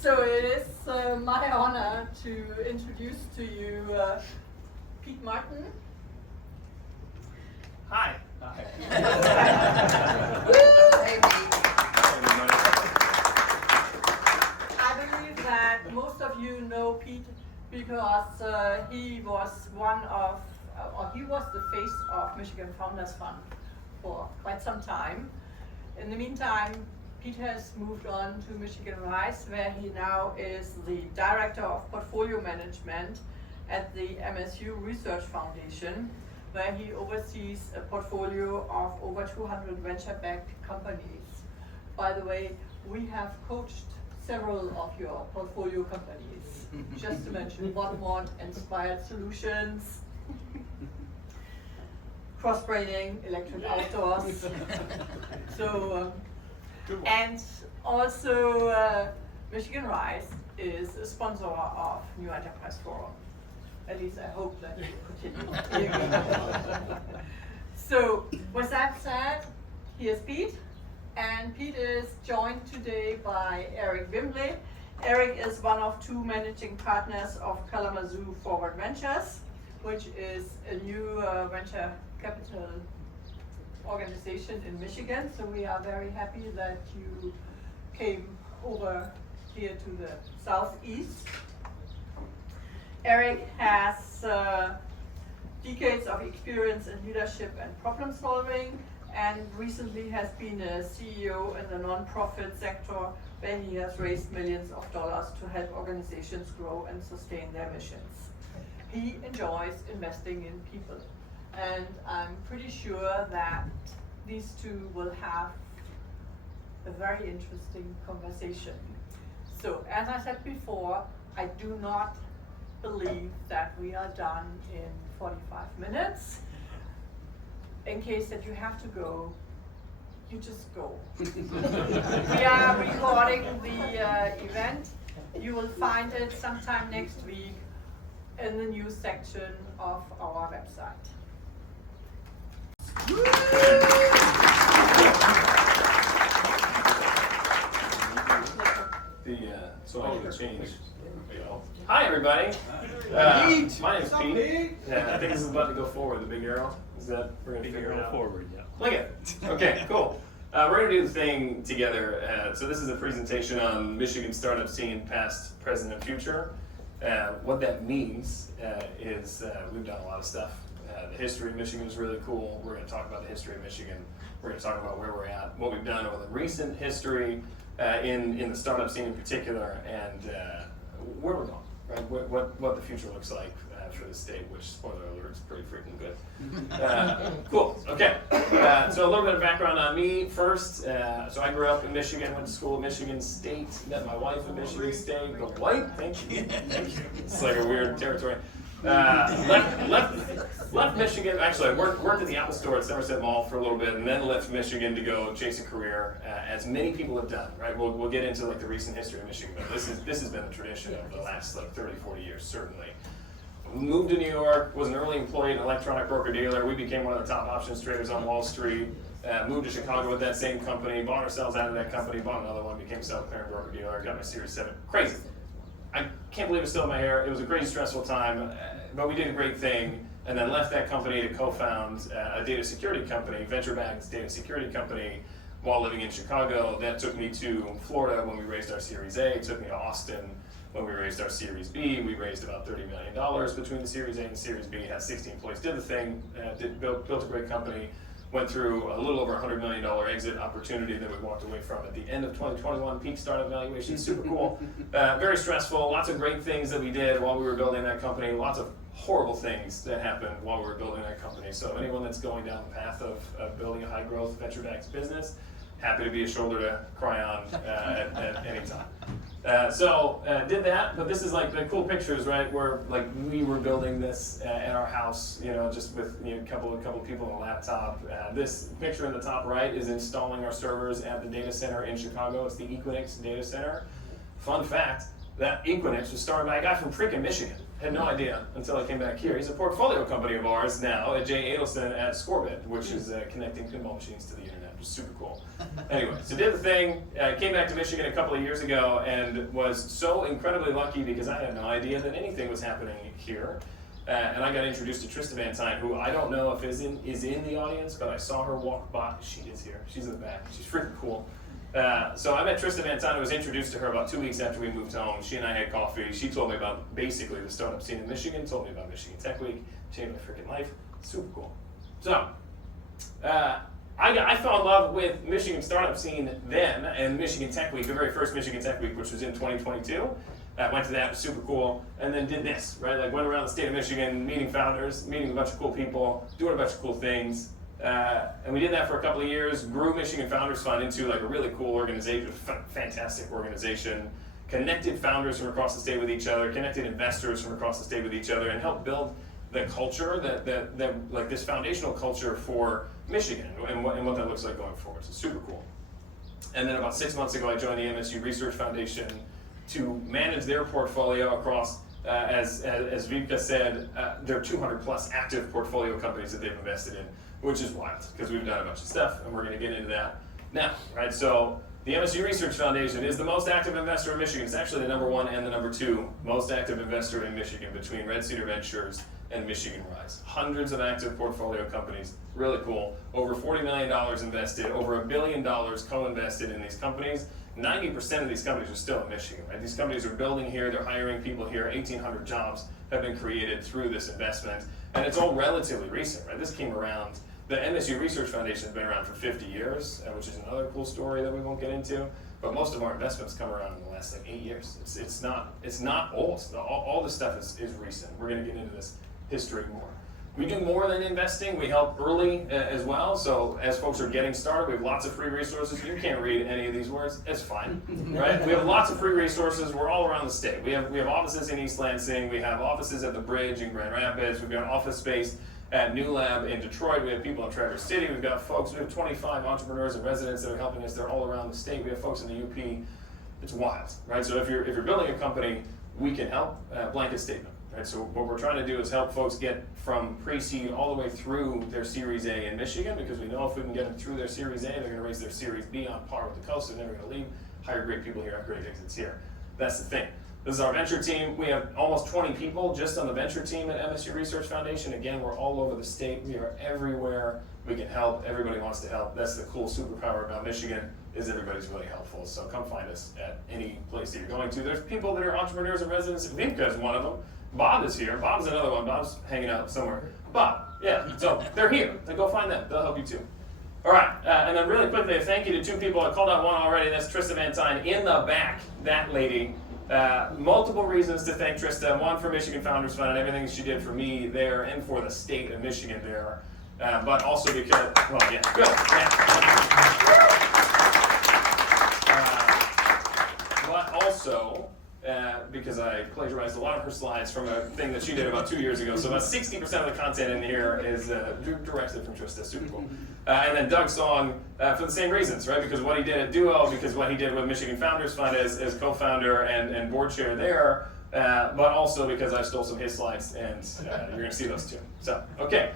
So it is my honor to introduce to you Pete Martin. Hi. Hi. I believe that most of you know Pete because he was he was the face of Michigan Founders Fund for quite some time. In the meantime, Pete has moved on to Michigan Rise, where he now is the Director of Portfolio Management at the MSU Research Foundation, where he oversees a portfolio of over 200 venture-backed companies. By the way, we have coached several of your portfolio companies, just to mention Whatmot, Inspired Solutions, Crossbraining, Electric Outdoors. So, and also Michigan Rise is a sponsor of New Enterprise Forum. At least I hope that you continue. So, with that said, here's Pete. And Pete is joined today by Eric Wimbley. Eric is one of two managing partners of Kalamazoo Forward Ventures, which is a new venture capital organization in Michigan. So we are very happy that you came over here to the southeast. Eric has decades of experience in leadership and problem solving, and recently has been a CEO in the non-profit sector where he has raised millions of dollars to help organizations grow and sustain their missions. He enjoys investing in people, and I'm pretty sure that these two will have a very interesting conversation. So, as I said before, I do not believe that we are done in 45 minutes. In case that you have to go, you just go. We are recording the event. You will find it sometime next week in the news section of our website. So I can change. Hi everybody. My name is Pete. Yeah, I think this is about to go forward. The big arrow. Is that we're gonna figure it out? Forward, yeah. Look at it. Okay, cool. We're gonna do the thing together. So this is a presentation on Michigan startup scene, past, present, and future. What that means is we've done a lot of stuff. The history of Michigan is really cool. We're going to talk about the history of Michigan. We're going to talk about where we're at, what we've done over the recent history in the startup scene in particular, and where we're going, right? What the future looks like for the state, which, spoiler alert, is pretty freaking good. Cool, okay. So a little bit of background on me first. So I grew up in Michigan, went to school at Michigan State, met my wife at Michigan State. Go white, thank you. It's like a weird territory. Left Michigan. Actually, I worked at the Apple Store at Somerset Mall for a little bit, and then left Michigan to go chase a career, as many people have done. Right? We'll get into like the recent history of Michigan, but this has been the tradition of the last like 30, 40 years certainly. Moved to New York. Was an early employee at an electronic broker dealer. We became one of the top options traders on Wall Street. Moved to Chicago with that same company. Bought ourselves out of that company. Bought another one. Became self-clearing broker dealer. Got my Series 7. Crazy. I can't believe it's still in my hair. It was a crazy stressful time, but we did a great thing, and then left that company to co-found a data security company, venture-backed data security company, while living in Chicago. That took me to Florida when we raised our Series A. It took me to Austin when we raised our Series B. We raised about $30 million between the Series A and the Series B. Had 60 employees. Did the thing. Built a great company. Went through a little over $100 million exit opportunity that we walked away from at the end of 2021. Peak startup valuation, super cool. Very stressful. Lots of great things that we did while we were building that company. Lots of horrible things that happened while we were building that company. So anyone that's going down the path of building a high growth venture-backed business, happy to be a shoulder to cry on at any time. Did that, but this is like the cool pictures, right? Where like we were building this at our house, just with a couple of people on a laptop. This picture in the top right is installing our servers at the data center in Chicago. It's the Equinix data center. Fun fact, that Equinix was started by a guy from freaking Michigan. Had no idea until I came back here. He's a portfolio company of ours now at Jay Adelson at Scorebit, which is connecting pinball machines to the internet, which is super cool. Anyway, so did the thing, came back to Michigan a couple of years ago and was so incredibly lucky because I had no idea that anything was happening here. And I got introduced to Trista Van Tine, who I don't know if is in the audience, but I saw her walk by. She is here. She's in the back. She's freaking cool. So I met Trista Van Tine. I was introduced to her about 2 weeks after we moved home. She and I had coffee. She told me about basically the startup scene in Michigan, told me about Michigan Tech Week, changed my freaking life. Super cool. So I fell in love with Michigan startup scene then, and Michigan Tech Week, the very first Michigan Tech Week, which was in 2022. Went to that, was super cool, and then did this, right? Like went around the state of Michigan, meeting founders, meeting a bunch of cool people, doing a bunch of cool things. And we did that for a couple of years, grew Michigan Founders Fund into like a really cool organization, fantastic organization, connected founders from across the state with each other, connected investors from across the state with each other, and helped build the culture, that like this foundational culture for Michigan and what that looks like going forward. So super cool. And then about 6 months ago, I joined the MSU Research Foundation to manage their portfolio across, as Vivka said, there are 200 plus active portfolio companies that they've invested in, which is wild, because we've done a bunch of stuff, and we're going to get into that now, right? So the MSU Research Foundation is the most active investor in Michigan. It's actually the #1 and the #2 most active investor in Michigan between Red Cedar Ventures and Michigan Rise. Hundreds of active portfolio companies, really cool. Over $40 million invested, over $1 billion co-invested in these companies. 90% of these companies are still in Michigan, right? These companies are building here, they're hiring people here, 1,800 jobs have been created through this investment, and it's all relatively recent, right? This came around, the MSU Research Foundation has been around for 50 years, which is another cool story that we won't get into, but most of our investments come around in the last like 8 years. It's not old, all this stuff is recent. We're gonna get into this history more. We do more than investing. We help early as well. So as folks are getting started, we have lots of free resources. You can't read any of these words. It's fine, right? We have lots of free resources. We're all around the state. We have offices in East Lansing. We have offices at the Bridge in Grand Rapids. We've got office space at New Lab in Detroit. We have people in Traverse City. We've got folks. We have 25 entrepreneurs and residents that are helping us. They're all around the state. We have folks in the UP. It's wild, right? So if you're building a company, we can help. Blanket statement. Right, so what we're trying to do is help folks get from pre-seed all the way through their Series A in Michigan, because we know if we can get them through their Series A, they're going to raise their Series B on par with the coast. They're never going to leave. Hire great people here, have great exits here. That's the thing. This is our venture team. We have almost 20 people just on the venture team at MSU Research Foundation. Again, we're all over the state. We are everywhere. We can help. Everybody wants to help. That's the cool superpower about Michigan, is everybody's really helpful. So come find us at any place that you're going to. There's people that are entrepreneurs and residents. Vivka is one of them. Bob is here. Bob's another one. Bob's hanging out somewhere. Bob, yeah, so they're here. Then go find them. They'll help you too. All right, and then really quickly, a thank you to 2 people. I called out one already. That's Trista Van Tine in the back, that lady. Multiple reasons to thank Trista. One, for Michigan Founders Fund and everything she did for me there and for the state of Michigan there. But also because, well, yeah, good. Yeah. But also, because I plagiarized a lot of her slides from a thing that she did about 2 years ago. So about 60% of the content in here is directly from Trista. Super cool. And then Doug Song, for the same reasons, right? Because what he did at Duo, because what he did with Michigan Founders Fund as co-founder and board chair there, but also because I stole some of his slides, and you're going to see those too. So, okay.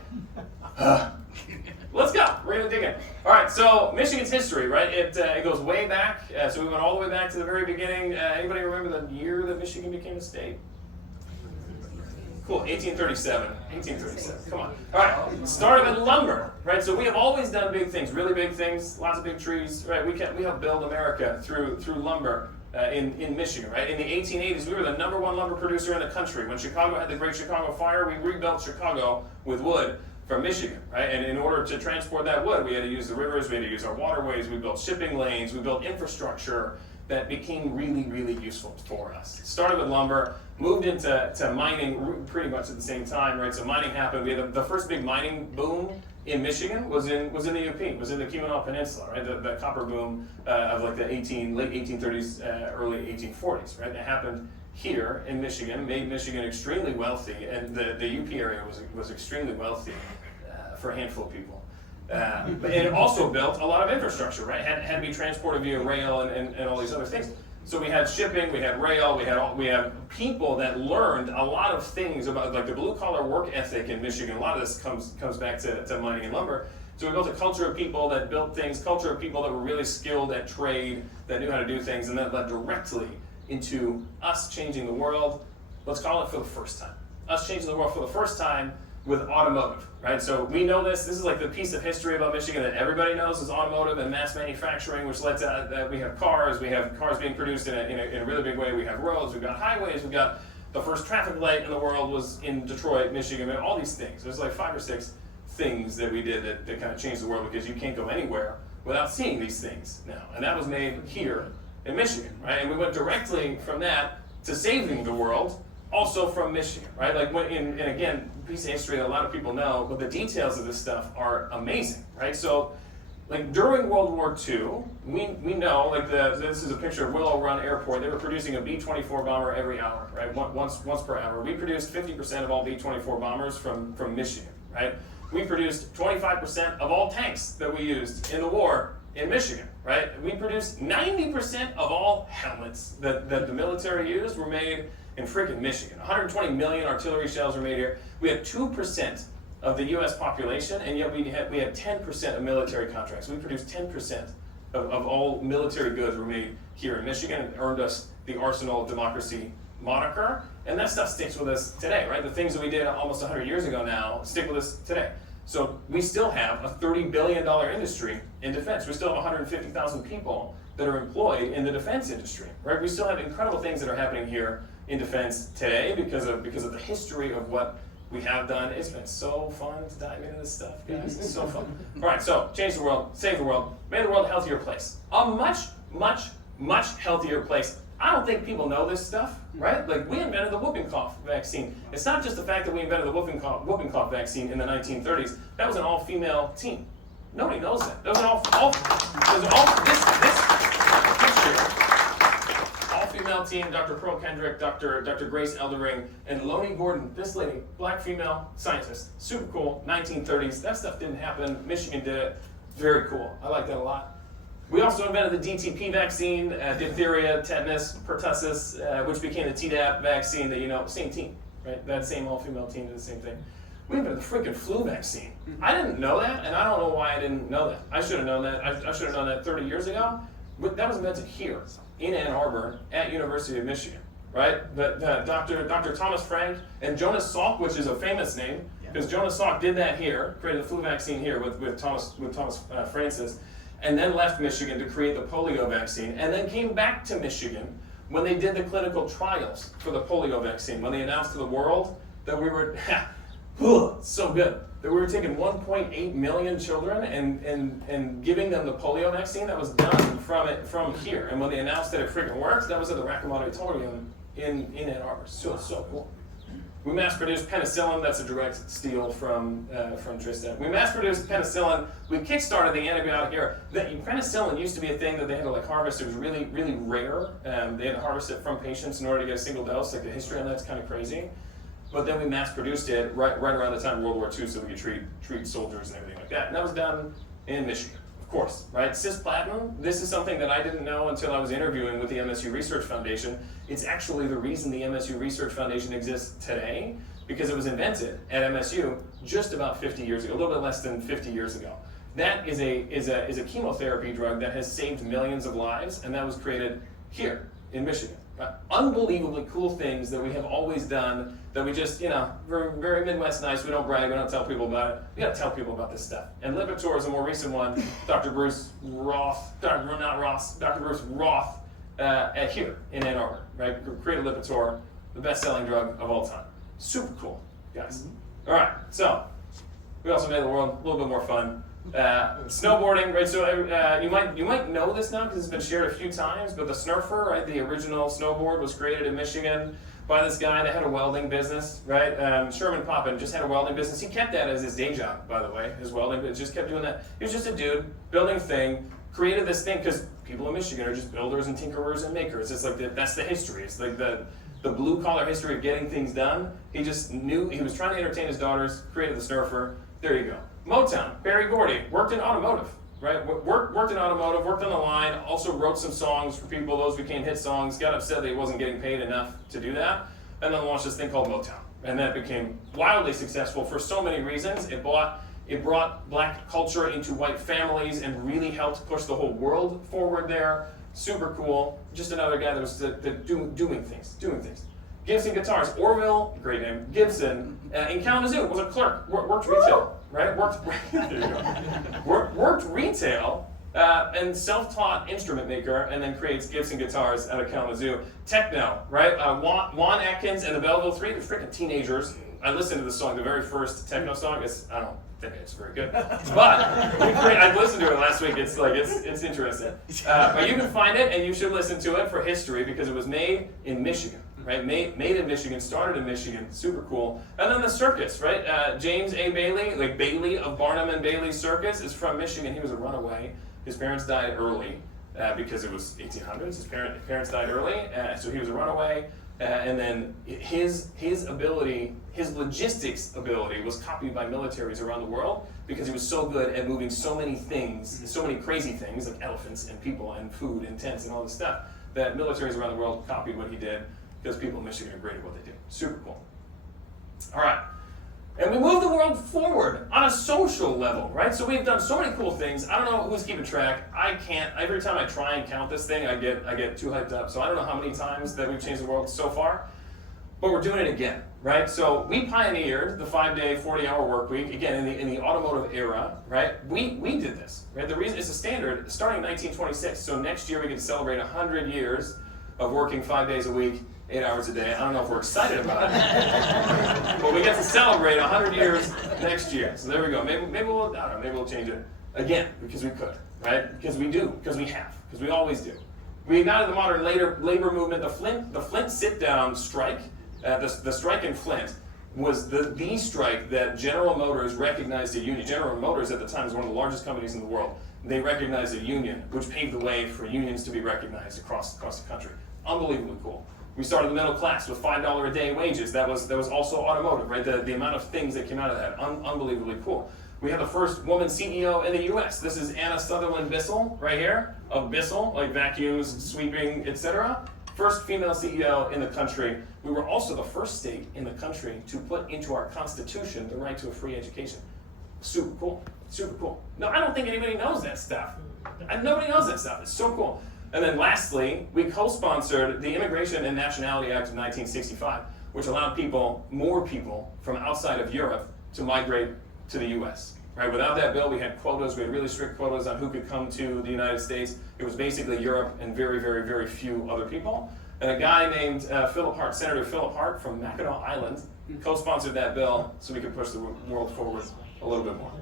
Let's go. We're going to dig in. All right, so Michigan's history, right? It goes way back. So we went all the way back to the very beginning. Anybody remember the year that Michigan became a state? Cool, 1837. 1837. Come on. All right, started with lumber, right? So we have always done big things, really big things, lots of big trees, right? We help build America through lumber in Michigan, right? In the 1880s, we were the #1 lumber producer in the country. When Chicago had the Great Chicago Fire, we rebuilt Chicago with wood from Michigan, right? And in order to transport that wood, we had to use the rivers, we had to use our waterways, we built shipping lanes, we built infrastructure that became really, really useful for us. Started with lumber, moved into mining pretty much at the same time, right? So mining happened. We had the first big mining boom in Michigan was in the UP, was in the Keweenaw Peninsula, right? The copper boom of like the late 1830s, early 1840s, right? That happened here in Michigan, made Michigan extremely wealthy, and the UP area was extremely wealthy for a handful of people. But it also built a lot of infrastructure, right? Had to be transported via rail and all these other things. So we had shipping, we had rail, we had people that learned a lot of things about like the blue collar work ethic in Michigan. A lot of this comes back to mining and lumber. So we built a culture of people that built things, culture of people that were really skilled at trade, that knew how to do things, and that led directly into us changing the world. Let's call it for the first time. Us changing the world for the first time with automotive, right? So we know this is like the piece of history about Michigan that everybody knows is automotive and mass manufacturing, which led to we have cars being produced in a really big way. We have roads, we've got highways, we've got the first traffic light in the world was in Detroit, Michigan, and all these things. There's like 5 or 6 things that we did that kind of changed the world because you can't go anywhere without seeing these things now. And that was made here in Michigan, right? And we went directly from that to saving the world, also from Michigan, right? Like and again, piece of history that a lot of people know, but the details of this stuff are amazing, right? So, like during World War II, we know, like this is a picture of Willow Run Airport. They were producing a B-24 bomber every hour, right? Once per hour. We produced 50% of all B-24 bombers from Michigan, right? We produced 25% of all tanks that we used in the war in Michigan, right? We produced 90% of all helmets that the military used were made in freaking Michigan. 120 million artillery shells were made here. We had 2% of the U.S. population, and yet we had 10% of military contracts. We produced 10% of all military goods were made here in Michigan and earned us the Arsenal of Democracy moniker. And that stuff sticks with us today, right? The things that we did almost 100 years ago now stick with us today. So we still have a $30 billion industry in defense. We still have 150,000 people that are employed in the defense industry, right? We still have incredible things that are happening here in defense today because of the history of what we have done. It's been so fun to dive into this stuff, guys. It's so fun. All right, so change the world, save the world, make the world a healthier place. A much, much, much healthier place. I don't think people know this stuff, right? Like, we invented the whooping cough vaccine. It's not just the fact that we invented the whooping cough vaccine in the 1930s. That was an all-female team. Nobody knows that. That was all-female team. Dr. Pearl Kendrick, Dr. Grace Eldering, and Lonnie Gordon. This lady, black female scientist, super cool. 1930s. That stuff didn't happen. Michigan did it. Very cool. I like that a lot. We also invented the DTP vaccine, diphtheria, tetanus, pertussis, which became the Tdap vaccine. That same team, right? That same all-female team did the same thing. We invented the freaking flu vaccine. I didn't know that, and I don't know why I didn't know that. I should have known that. I should have known that 30 years ago. But that was invented here in Ann Arbor at University of Michigan, right? Dr. Thomas Frank and Jonas Salk, which is a famous name, because Jonas Salk did that here, created the flu vaccine here with Thomas Francis, and then left Michigan to create the polio vaccine, and then came back to Michigan when they did the clinical trials for the polio vaccine, when they announced to the world that we were, so good, that we were taking 1.8 million children and giving them the polio vaccine that was done from here. And when they announced that it freaking works, that was at the Rackham Auditorium in Ann Arbor. So cool. We mass-produced penicillin. That's a direct steal from Tristan. We mass-produced penicillin. We kick-started the antibiotic era. Penicillin used to be a thing that they had to harvest. It was really, really rare. They had to harvest it from patients in order to get a single dose. Like, the history on that's kind of crazy. But then we mass-produced it right around the time of World War II, so we could treat soldiers and everything like that. And that was done in Michigan, of course, right? Cisplatin. This is something that I didn't know until I was interviewing with the MSU Research Foundation. It's actually the reason the MSU Research Foundation exists today, because it was invented at MSU just about 50 years ago, a little bit less than 50 years ago. That is a chemotherapy drug that has saved millions of lives, and that was created here in Michigan. Unbelievably cool things that we have always done that we just, very, very Midwest nice. We don't brag, we don't tell people about it. We gotta tell people about this stuff. And Lipitor is a more recent one. Dr. Bruce Roth here in Ann Arbor, right? Created Lipitor, the best-selling drug of all time. Super cool, guys. All right, so we also made the world a little bit more fun. Snowboarding, right? So you might know this now because it's been shared a few times, but the Snurfer, right? The original snowboard was created in Michigan by this guy that had a welding business, right? Sherman Poppin just had a welding business. He kept that as his day job, by the way, his welding, but just kept doing that. He was just a dude building a thing, created this thing, because people in Michigan are just builders and tinkerers and makers. It's like that's the history. It's like the blue collar history of getting things done. He just knew he was trying to entertain his daughters, created the Snurfer. There you go. Motown, Barry Gordy, worked in automotive, right? Worked in automotive, worked on the line, also wrote some songs for people. Those became hit songs. Got upset that he wasn't getting paid enough to do that, and then launched this thing called Motown. And that became wildly successful for so many reasons. It brought black culture into white families and really helped push the whole world forward there. Super cool. Just another guy that was doing things. Gibson Guitars, Orville, great name, Gibson, in Kalamazoo, was a clerk, worked retail, right? Worked retail, and self-taught instrument maker, and then creates Gibson Guitars out of Kalamazoo. Techno, right? Juan Atkins and the Belleville Three, they're freaking teenagers. I listened to the song, the very first techno song. I don't think it's very good, but I listened to it last week. It's interesting. But you can find it, and you should listen to it for history because it was made in Michigan. Right, made in Michigan, started in Michigan, super cool. And then the circus, right? James A. Bailey, like Bailey of Barnum and Bailey Circus, is from Michigan. He was a runaway. His parents died early because it was 1800s. His parents died early, so he was a runaway. And then his ability, his logistics ability, was copied by militaries around the world because he was so good at moving so many things, so many crazy things like elephants and people and food and tents and all this stuff that militaries around the world copied what he did. Because people in Michigan are great at what they do. Super cool. All right. And we move the world forward on a social level, right? So we've done so many cool things. I don't know who's keeping track. I can't. Every time I try and count this thing, I get too hyped up. So I don't know how many times that we've changed the world so far. But we're doing it again, right? So we pioneered the 5-day, 40-hour work week, again, in the automotive era, right? We did this, right? The reason it's a standard starting in 1926. So next year we get to celebrate 100 years of working 5 days a week, 8 hours a day. I don't know if we're excited about it, but we get to celebrate 100 years next year. So there we go. Maybe we'll change it again because we could, right? Because we do, because we have, because we always do. We ignited the modern labor movement. The Flint sit-down strike, the strike in Flint was the strike that General Motors recognized a union. General Motors at the time was one of the largest companies in the world. They recognized a union, which paved the way for unions to be recognized across the country. Unbelievably cool. We started the middle class with $5 a day wages. That was also automotive, right? The amount of things that came out of that, unbelievably cool. We have the first woman CEO in the U.S. This is Anna Sutherland Bissell, right here, of Bissell, like vacuums, sweeping, etc. First female CEO in the country. We were also the first state in the country to put into our Constitution the right to a free education. Super cool, super cool. No, I don't think anybody knows that stuff. Nobody knows that stuff. It's so cool. And then lastly, we co-sponsored the Immigration and Nationality Act of 1965, which allowed more people from outside of Europe to migrate to the US. Right? Without that bill, we had quotas. We had really strict quotas on who could come to the United States. It was basically Europe and very, very, very few other people. And a guy named Philip Hart, Senator Philip Hart from Mackinac Island, co-sponsored that bill so we could push the world forward a little bit more.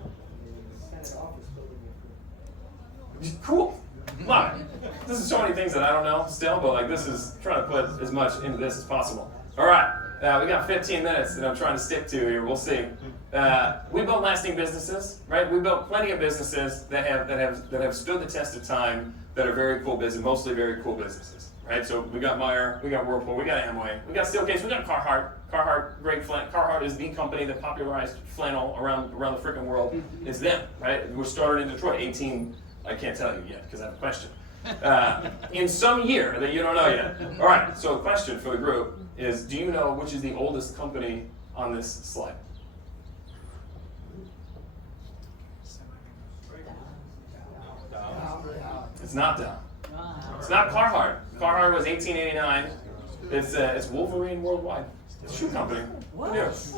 Cool. Look, this is so many things that I don't know still, but like this is trying to put as much into this as possible. All right, we got 15 minutes that I'm trying to stick to here. We'll see. We built lasting businesses, right? We built plenty of businesses that have stood the test of time, that are very cool business, mostly very cool businesses, right? So we got Meyer, we got Whirlpool, we got Amway, we got Steelcase, we got Carhartt. Carhartt, great flannel. Carhartt is the company that popularized flannel around the freaking world. It's them, right? We started in Detroit, I can't tell you yet because I have a question. In some year that you don't know yet. All right, so the question for the group is, do you know which is the oldest company on this slide? It's not Dow. It's not Carhartt. Carhartt was 1889. It's Wolverine Worldwide. It's a shoe company. What? Yeah. It's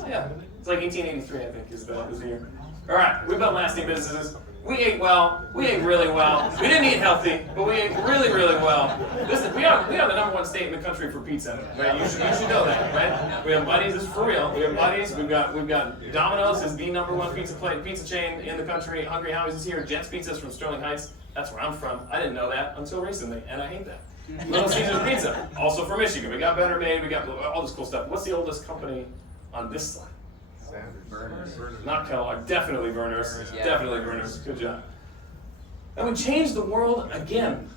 like 1883, I think, is the year. All right, we built lasting businesses. We ate well. We ate really well. We didn't eat healthy, but we ate really, really well. Listen, we are the #1 state in the country for pizza. Right? You should know that, right? We have Buddies. This is for real. We have Buddies. We've got Domino's is the #1 pizza chain in the country. Hungry Howie's is here. Jets Pizza's from Sterling Heights. That's where I'm from. I didn't know that until recently, and I hate that. Little Caesar's Pizza, also from Michigan. We got Better Made. We got all this cool stuff. What's the oldest company on this slide? Burners. Not Kellogg, definitely Burners. Yeah. Definitely Burners. Good job. And we changed the world again.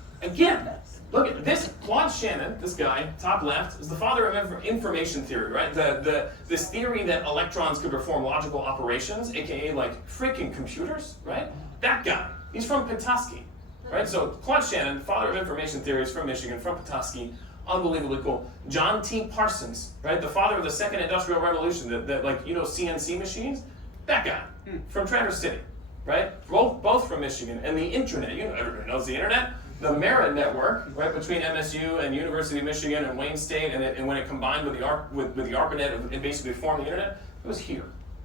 Look at this. Claude Shannon, this guy, top left, is the father of information theory, right? This theory that electrons could perform logical operations, aka like freaking computers, right? That guy He's from Petoskey, right? So Claude Shannon, father of information theory, is from Michigan, from Petoskey. Unbelievably cool. John T. Parsons, right? The father of the second industrial revolution, that like, you know, CNC machines? That guy, from Traverse City, right? Both from Michigan. And the internet, you know, everybody knows the internet. The Merit network, right, between MSU and University of Michigan and Wayne State, and when it combined with the ARPANET, it basically formed the internet, it was here,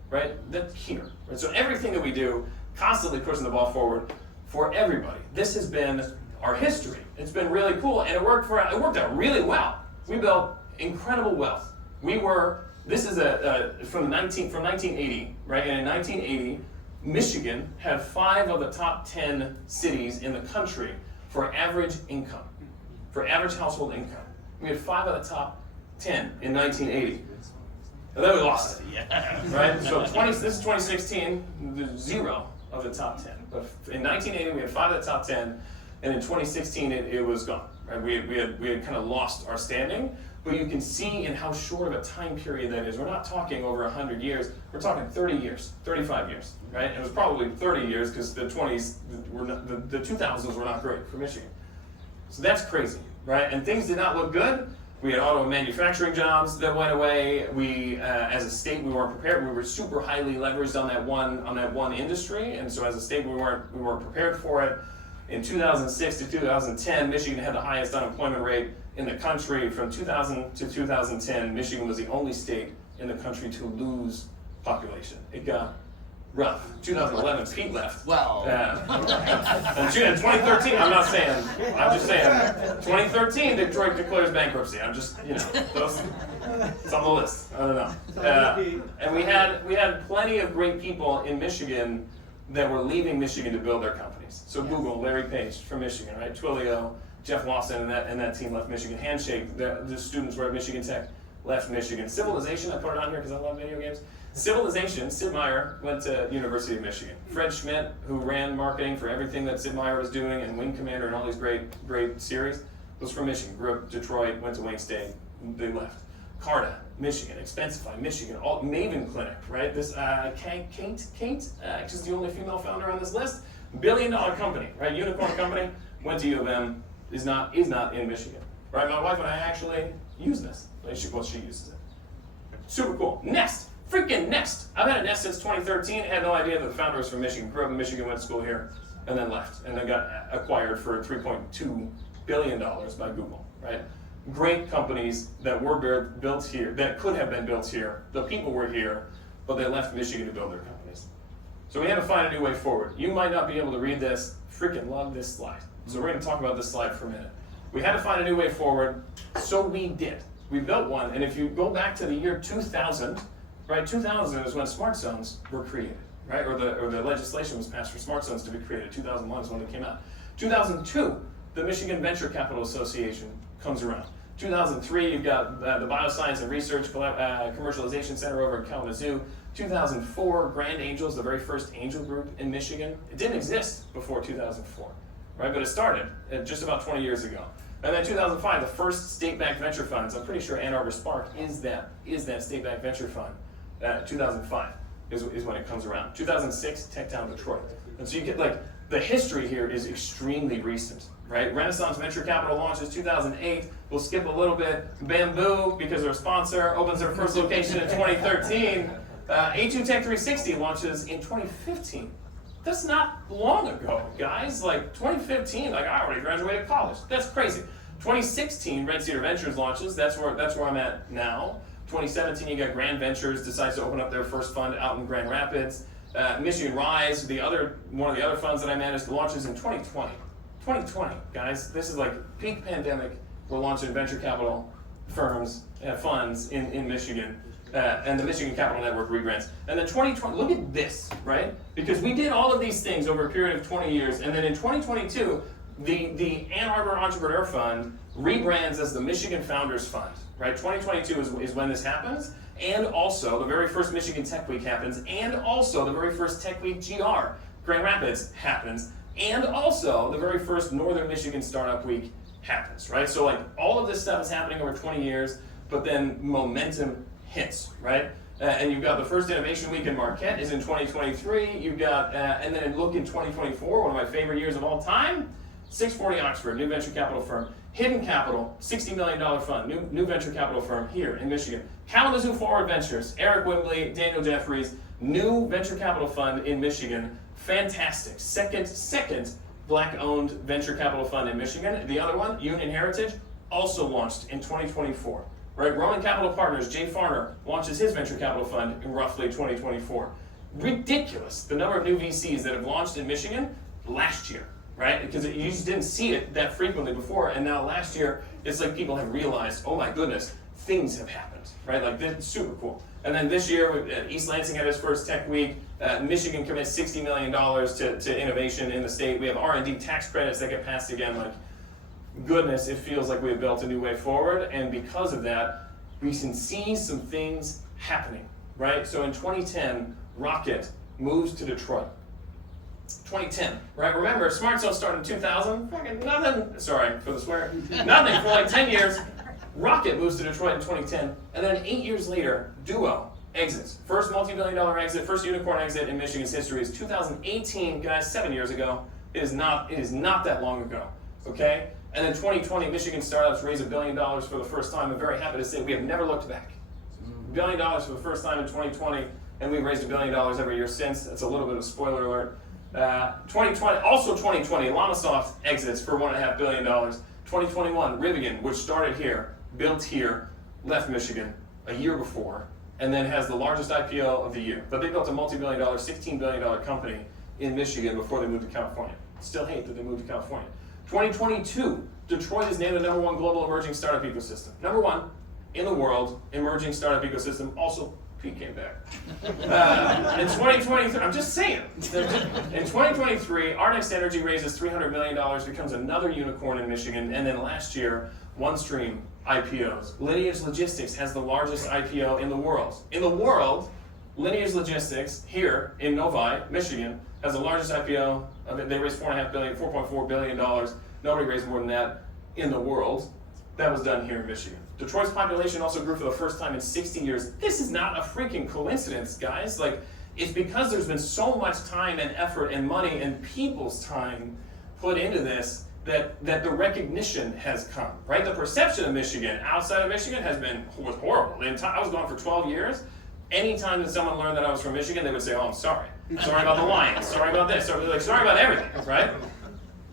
right? That's here. Right? So everything that we do, constantly pushing the ball forward for everybody. This has been our history. It's been really cool, and it worked out really well. We built incredible wealth. This is from 1980, right? And in 1980, Michigan had 5 of the top 10 cities in the country for average income, for average household income. We had 5 of the top 10 in 1980. And then we lost it, right? So this is 2016, 0 of the top 10. But in 1980, we had 5 of the top 10, and in 2016, it was gone. Right? We had kind of lost our standing, but you can see in how short of a time period that is. We're not talking over 100 years. We're talking 30 years, 35 years, right? It was probably 30 years because the 20s the 2000s were not great for Michigan. So that's crazy, right? And things did not look good. We had auto manufacturing jobs that went away. We, as a state, we weren't prepared. We were super highly leveraged on that one industry, and so as a state, we weren't prepared for it. In 2006 to 2010, Michigan had the highest unemployment rate in the country. From 2000 to 2010, Michigan was the only state in the country to lose population. It got rough. 2011, Pete left. Well. And 2013, I'm just saying, 2013, Detroit declares bankruptcy. I'm just, you know, it's on the list. I don't know. And we had plenty of great people in Michigan that were leaving Michigan to build their companies. So Google, Larry Page from Michigan, right? Twilio, Jeff Lawson and that team left Michigan. Handshake, the students were at Michigan Tech, left Michigan. Civilization, I put it on here because I love video games. Civilization, Sid Meier went to University of Michigan. Fred Schmidt, who ran marketing for everything that Sid Meier was doing, and Wing Commander and all these great series, was from Michigan. Grew up in Detroit, went to Wayne State, they left. Carta, Michigan, Expensify, Michigan, Maven Clinic, right? This Kate, she's the only female founder on this list. $1 billion company, right? Unicorn company, went to U of M, is not in Michigan, right? My wife and I actually use this. She uses it. Super cool. Nest, freaking Nest. I've had a Nest since 2013. Had no idea that the founder was from Michigan. Grew up in Michigan, went to school here, and then left, and then got acquired for $3.2 billion by Google, right? Great companies that were built here, that could have been built here. The people were here, but they left Michigan to build their companies. So we had to find a new way forward. You might not be able to read this. Freaking love this slide. So we're going to talk about this slide for a minute. We had to find a new way forward, so we did. We built one, and if you go back to the year 2000, right? 2000 is when SmartZones were created, right? Or the legislation was passed for SmartZones to be created. 2001 is when it came out. 2002, the Michigan Venture Capital Association comes around. 2003, you've got the Bioscience and Research Commercialization Center over in Kalamazoo. 2004, Grand Angels, the very first angel group in Michigan. It didn't exist before 2004, right? But it started just about 20 years ago. And then 2005, the first state-backed venture funds. I'm pretty sure Ann Arbor Spark is that state-backed venture fund. 2005 is when it comes around. 2006, Techtown Detroit. And so you get like, the history here is extremely recent, right? Renaissance Venture Capital launches 2008. We'll skip a little bit. Bamboo, because they're a sponsor, opens their first location in 2013. A2 Tech 360 launches in 2015. That's not long ago, guys. Like 2015, like I already graduated college. That's crazy. 2016, Red Cedar Ventures launches. That's where I'm at now. 2017, you got Grand Ventures decides to open up their first fund out in Grand Rapids. Michigan Rise, one of the other funds that I managed, launches in 2020. 2020, guys. This is like peak pandemic. We're launching venture capital firms, funds in Michigan. And the Michigan Capital Network rebrands. And then 2020, look at this, right? Because we did all of these things over a period of 20 years, and then in 2022, the Ann Arbor Entrepreneur Fund rebrands as the Michigan Founders Fund, right? 2022 is when this happens, and also the very first Michigan Tech Week happens, and also the very first Tech Week GR, Grand Rapids, happens, and also the very first Northern Michigan Startup Week happens, right? So like all of this stuff is happening over 20 years, but then momentum hits, right? And you've got the first Innovation Week in Marquette is in 2023. You've got, and then look in 2024, one of my favorite years of all time, 640 Oxford, new venture capital firm. Hidden Capital, $60 million fund, new venture capital firm here in Michigan. Kalamazoo Forward Ventures, Eric Wimbley, Daniel Jeffries, new venture capital fund in Michigan. Fantastic. Second black-owned venture capital fund in Michigan. The other one, Union Heritage, also launched in 2024. Right? Roman Capital Partners, Jay Farner, launches his venture capital fund in roughly 2024. Ridiculous, the number of new VCs that have launched in Michigan last year. Right? Because you just didn't see it that frequently before, and now last year, it's like people have realized, oh my goodness, things have happened, right? Like, that's super cool. And then this year, East Lansing had its first tech week. Michigan commits $60 million to innovation in the state. We have R&D tax credits that get passed again. Like, goodness, it feels like we have built a new way forward, and because of that, we can see some things happening, right? So in 2010, Rocket moves to Detroit. 2010, right? Remember, SmartZones started in 2000. Fucking nothing. Sorry for the swear. Nothing for like 10 years. Rocket moves to Detroit in 2010, and then 8 years later, Duo exits. First multi-billion-dollar exit, first unicorn exit in Michigan's history is 2018, guys. 7 years ago. It is not that long ago. Okay. And then 2020, Michigan startups raise $1 billion for the first time. I'm very happy to say we have never looked back. $1 billion for the first time in 2020, and we've raised $1 billion every year since. That's a little bit of a spoiler alert. 2020, Lamasoft exits for $1.5 billion. 2021, Rivian, which started here, built here, left Michigan a year before, and then has the largest IPO of the year. But they built a multi-billion dollar, $16 billion company in Michigan before they moved to California. Still hate that they moved to California. 2022, Detroit is named the #1 global emerging startup ecosystem. #1 in the world, emerging startup ecosystem. Also, Pete came back. In 2023, I'm just saying. In 2023, Arnex Energy raises $300 million, becomes another unicorn in Michigan, and then last year, OneStream IPOs. Lineage Logistics has the largest IPO in the world. In the world, Lineage Logistics here in Novi, Michigan, has the largest IPO. They raised $4.4 billion. Nobody raised more than that in the world. That was done here in Michigan. Detroit's population also grew for the first time in 60 years. This is not a freaking coincidence, guys. Like, it's because there's been so much time and effort and money and people's time put into this that the recognition has come, right? The perception of Michigan outside of Michigan was horrible. I was gone for 12 years. Anytime that someone learned that I was from Michigan, they would say, oh, I'm sorry. Sorry about the Lions. Sorry about this. Sorry about everything, right?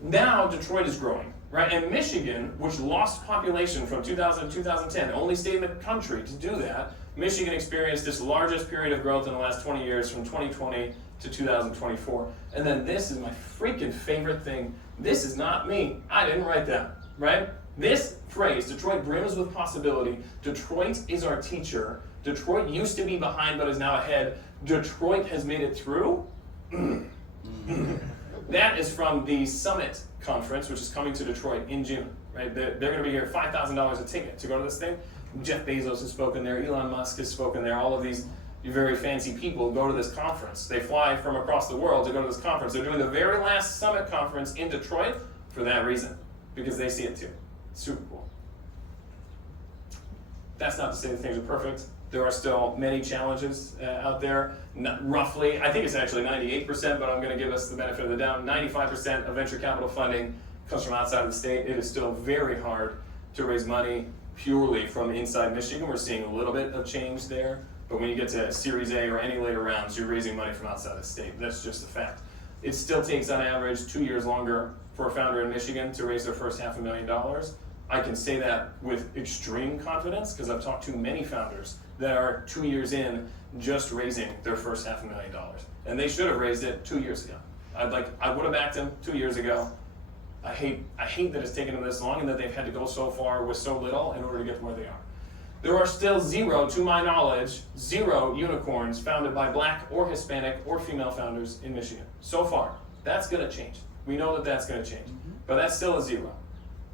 Now Detroit is growing. Right, and Michigan, which lost population from 2000 to 2010, the only state in the country to do that, Michigan experienced its largest period of growth in the last 20 years from 2020 to 2024. And then this is my freaking favorite thing. This is not me. I didn't write that, right? This phrase, Detroit brims with possibility. Detroit is our teacher. Detroit used to be behind but is now ahead. Detroit has made it through. That is from the Summit Conference, which is coming to Detroit in June. Right? They're going to be here, $5,000 a ticket to go to this thing. Jeff Bezos has spoken there, Elon Musk has spoken there, all of these very fancy people go to this conference. They fly from across the world to go to this conference. They're doing the very last Summit Conference in Detroit for that reason, because they see it too. Super cool. That's not to say that things are perfect. There are still many challenges out there. Roughly, I think it's actually 98%, but I'm going to give us the benefit of the doubt. 95% of venture capital funding comes from outside of the state. It is still very hard to raise money purely from inside Michigan. We're seeing a little bit of change there, but when you get to Series A or any later rounds, you're raising money from outside the state. That's just a fact. It still takes, on average, 2 years longer for a founder in Michigan to raise their first $500,000. I can say that with extreme confidence because I've talked to many founders that are 2 years in just raising their first $500,000. And they should have raised it 2 years ago. I would have backed them 2 years ago. I hate that it's taken them this long and that they've had to go so far with so little in order to get to where they are. There are still zero, to my knowledge, zero unicorns founded by Black or Hispanic or female founders in Michigan. So far. That's going to change. We know that that's going to change. But that's still a zero.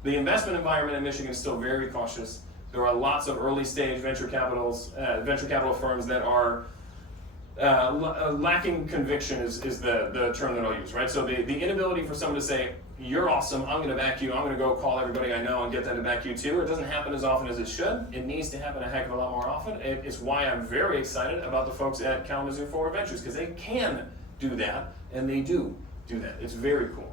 The investment environment in Michigan is still very cautious. There are lots of early stage venture capital firms that are lacking conviction is the term that I'll use, right? So the inability for someone to say, you're awesome, I'm going to back you, I'm going to go call everybody I know and get them to back you too. It doesn't happen as often as it should. It needs to happen a heck of a lot more often. It's why I'm very excited about the folks at Kalamazoo Forward Ventures, because they can do that, and they do that. It's very cool.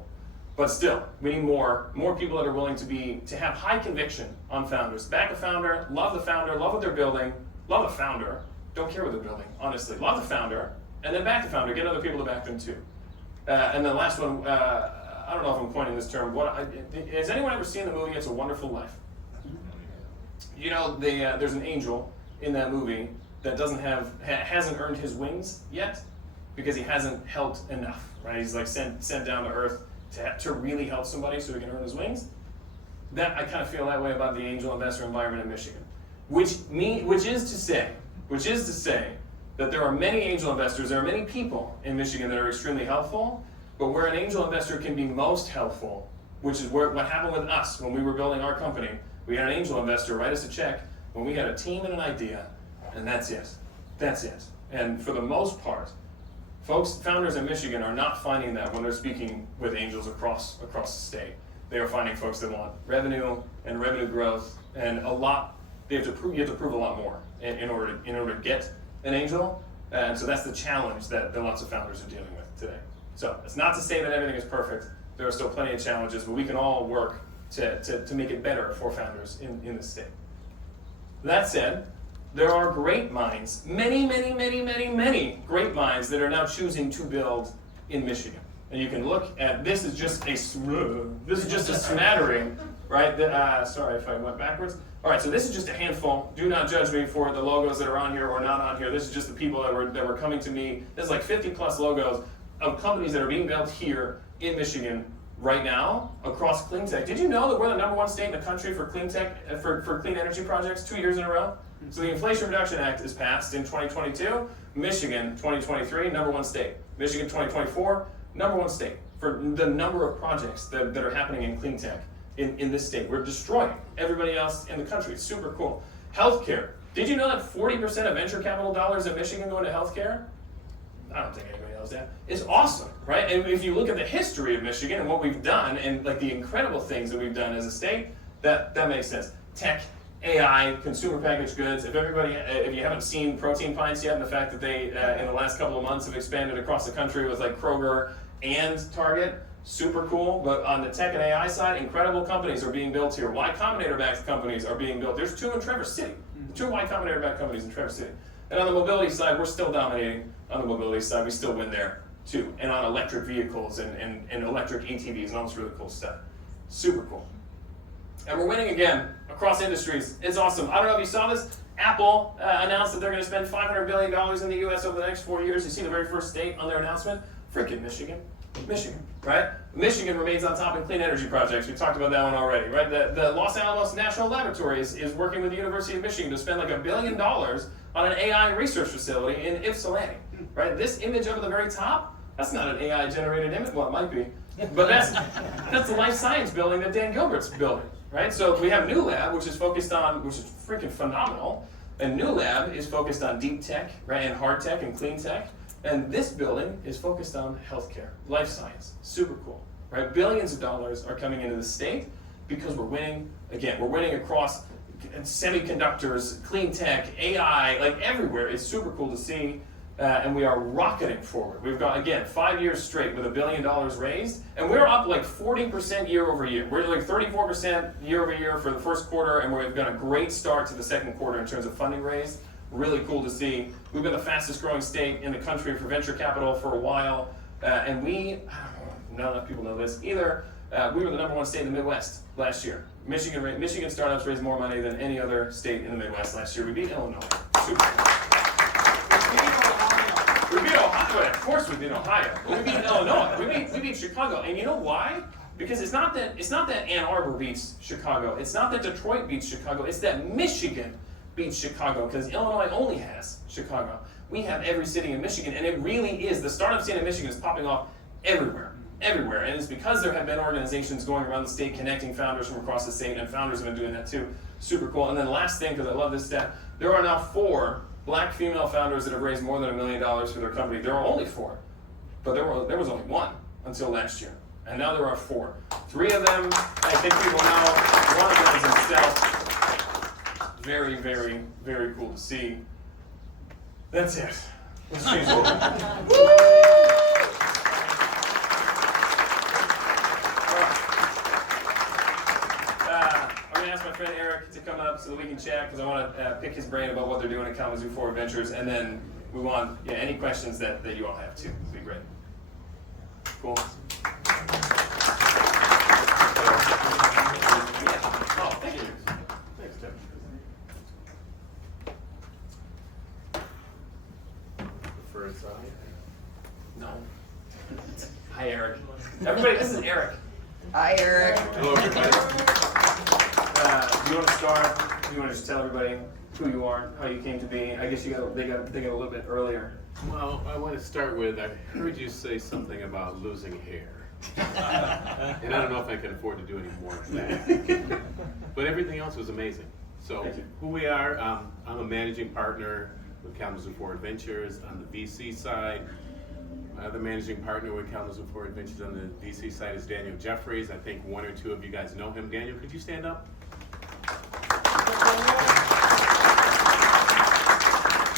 But still, we need more people that are willing to have high conviction on founders. Back a founder, love what they're building, love the founder, don't care what they're building, honestly. Love the founder, and then back the founder, get other people to back them too. And the last one, I don't know if I'm coining this term. Has anyone ever seen the movie It's a Wonderful Life? You know, there's an angel in that movie that hasn't earned his wings yet because he hasn't helped enough, right? He's like sent down to earth to really help somebody so he can earn his wings. That I kind of feel that way about the angel investor environment in Michigan, which is to say that there are many angel investors, there are many people in Michigan that are extremely helpful, but where an angel investor can be most helpful, which is what happened with us when we were building our company. We had an angel investor write us a check when we had a team and an idea, and that's it. And for the most part, founders in Michigan are not finding that when they're speaking with angels across the state. They are finding folks that want revenue and revenue growth, and you have to prove a lot more in order to get an angel. And so that's the challenge that lots of founders are dealing with today. So it's not to say that everything is perfect. There are still plenty of challenges, but we can all work to make it better for founders in the state. That said, there are great minds, many great minds that are now choosing to build in Michigan. And you can look at, this is just a smattering, right? Sorry if I went backwards. All right, so this is just a handful. Do not judge me for the logos that are on here or not on here. This is just the people that were coming to me. There's like 50 plus logos of companies that are being built here in Michigan right now across clean tech. Did you know that we're the #1 state in the country for clean tech, for clean energy projects 2 years in a row? So the Inflation Reduction Act is passed in 2022. Michigan 2023, #1 state. Michigan 2024, #1 state for the number of projects that are happening in clean tech in this state. We're destroying everybody else in the country. It's super cool. Healthcare. Did you know that 40% of venture capital dollars in Michigan go into healthcare? I don't think anybody knows that. It's awesome, right? And if you look at the history of Michigan and what we've done and like the incredible things that we've done as a state, that makes sense. Tech, AI, consumer packaged goods. If you haven't seen Protein Pints yet, and the fact that they in the last couple of months have expanded across the country with like Kroger and Target, super cool. But on the tech and AI side, incredible companies are being built here. Y Combinator-backed companies are being built. There's 2 in Traverse City. 2 Y Combinator-backed companies in Traverse City. And on the mobility side, we're still dominating. On the mobility side, we still win there too. And on electric vehicles and electric ATVs and all this really cool stuff. Super cool. And we're winning again across industries. It's awesome. I don't know if you saw this. Apple announced that they're going to spend $500 billion in the U.S. over the next 4 years. You see the very first state on their announcement? Freaking Michigan. Michigan, right? Michigan remains on top in clean energy projects. We talked about that one already, right? The Los Alamos National Laboratory is working with the University of Michigan to spend like $1 billion on an AI research facility in Ypsilanti, right? This image up at the very top, that's not an AI generated image. Well, it might be, but that's the life science building that Dan Gilbert's building, right? So we have New Lab, which is freaking phenomenal. And New Lab is focused on deep tech, right? And hard tech and clean tech. And this building is focused on healthcare, life science, super cool, right? Billions of dollars are coming into the state because we're winning. Again, we're winning across semiconductors, clean tech, AI, like everywhere. It's super cool to see, and we are rocketing forward. We've got, again, 5 years straight with $1 billion raised, and we're up like 40% year over year. We're like 34% year over year for the first quarter, and we've got a great start to the second quarter in terms of funding raised. Really cool to see. We've been the fastest growing state in the country for venture capital for a while, and not enough people know this either, we were the #1 state in the Midwest last year. Michigan startups raised more money than any other state in the Midwest last year. We beat Illinois. Super. We beat Ohio. Of course we beat Ohio. We beat Illinois. We beat Chicago. And you know why? Because it's not that Ann Arbor beats Chicago. It's not that Detroit beats Chicago. It's that Michigan beats Chicago, because Illinois only has Chicago. We have every city in Michigan, and it really is. The startup scene in Michigan is popping off everywhere. And it's because there have been organizations going around the state connecting founders from across the state, and founders have been doing that too. Super cool. And then last thing, because I love this stat, there are now 4 black female founders that have raised more than $1 million for their company. There are only 4, but there was only 1 until last year. And now there are 4. 3 of them, I think people know. One of them is himself. Very, very, very cool to see. That's it. Let's change it. I'm going to ask my friend Eric to come up so that we can chat, because I want to pick his brain about what they're doing at Kalamazoo Forward Ventures, and then we want any questions that you all have too. It'd be great. Cool. Oh, thank you. Thanks, Tim. Preferred side? No. Hi, Eric. Everybody, this is Eric. Hi, Eric. Hello, everybody. Do you want to start? Do you want to just tell everybody who you are, how you came to be? I guess they got a little bit earlier. Well, I want to start with, I heard you say something about losing hair. And I don't know if I can afford to do any more of that. But everything else was amazing. So who we are, I'm a managing partner with Kalamazoo Forward Ventures on the VC side. My other managing partner with Kalamazoo Forward Ventures on the VC side is Daniel Jeffries. I think 1 or 2 of you guys know him. Daniel, could you stand up?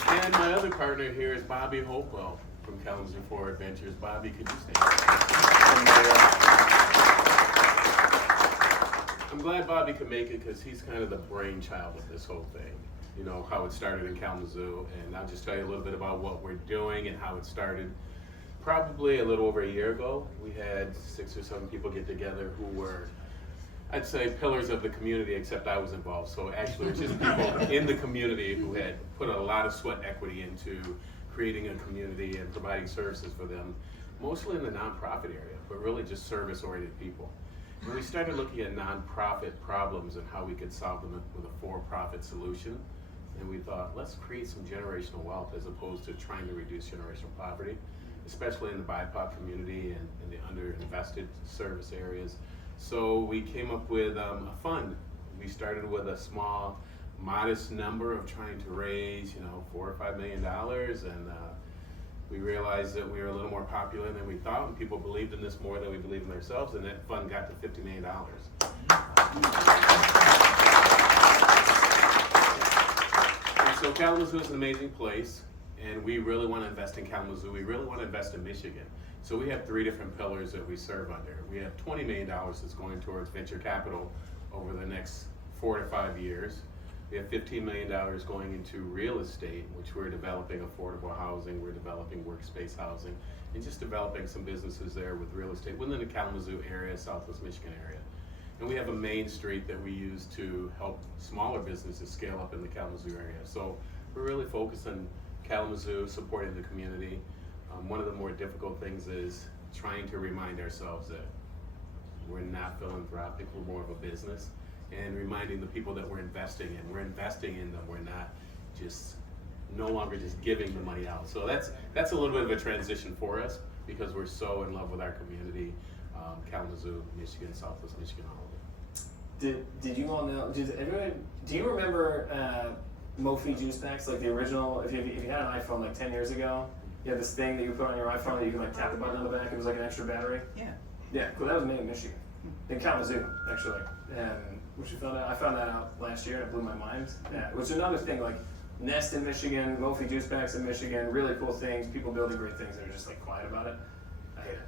And my other partner here is Bobby Hopewell from Kalamazoo Forward Ventures. Bobby, could you stand up? I'm glad Bobby could make it because he's kind of the brainchild of this whole thing. You know, how it started in Kalamazoo, and I'll just tell you a little bit about what we're doing and how it started. Probably a little over a year ago, we had 6 or 7 people get together who were, I'd say, pillars of the community, except I was involved. So actually, it's just people in the community who had put a lot of sweat equity into creating a community and providing services for them, mostly in the nonprofit area, but really just service-oriented people. And we started looking at nonprofit problems and how we could solve them with a for-profit solution. And we thought, let's create some generational wealth as opposed to trying to reduce generational poverty, especially in the BIPOC community and in the underinvested service areas. So we came up with a fund. We started with a small, modest number of trying to raise, $4 or $5 million, and we realized that we were a little more popular than we thought, and people believed in this more than we believed in ourselves, and that fund got to $50 million. And so Kalamazoo is an amazing place, and we really want to invest in Kalamazoo. We really want to invest in Michigan. So we have 3 different pillars that we serve under. We have $20 million that's going towards venture capital over the next 4 to 5 years. We have $15 million going into real estate, which we're developing affordable housing, we're developing workspace housing, and just developing some businesses there with real estate within the Kalamazoo area, Southwest Michigan area. And we have a main street that we use to help smaller businesses scale up in the Kalamazoo area. So we're really focused on Kalamazoo, supporting the community. One of the more difficult things is trying to remind ourselves that we're not philanthropic, we're more of a business, and reminding the people that we're investing in them, we're not just, no longer just giving the money out. So that's a little bit of a transition for us because we're so in love with our community, Kalamazoo, Michigan, Southwest Michigan, all of it. Did you all know, do you remember Mophie juice packs, like the original, if you had an iPhone like 10 years ago, you had this thing that you put on your iPhone that you can tap the button on the back, it was like an extra battery? Yeah. Yeah, cool, that was made in Michigan. In Kalamazoo, actually. Which I found that out last year and it blew my mind. Yeah, which is another thing, like Nest in Michigan, Mophie juice packs in Michigan, really cool things, people building great things that are just quiet about it. I hate it.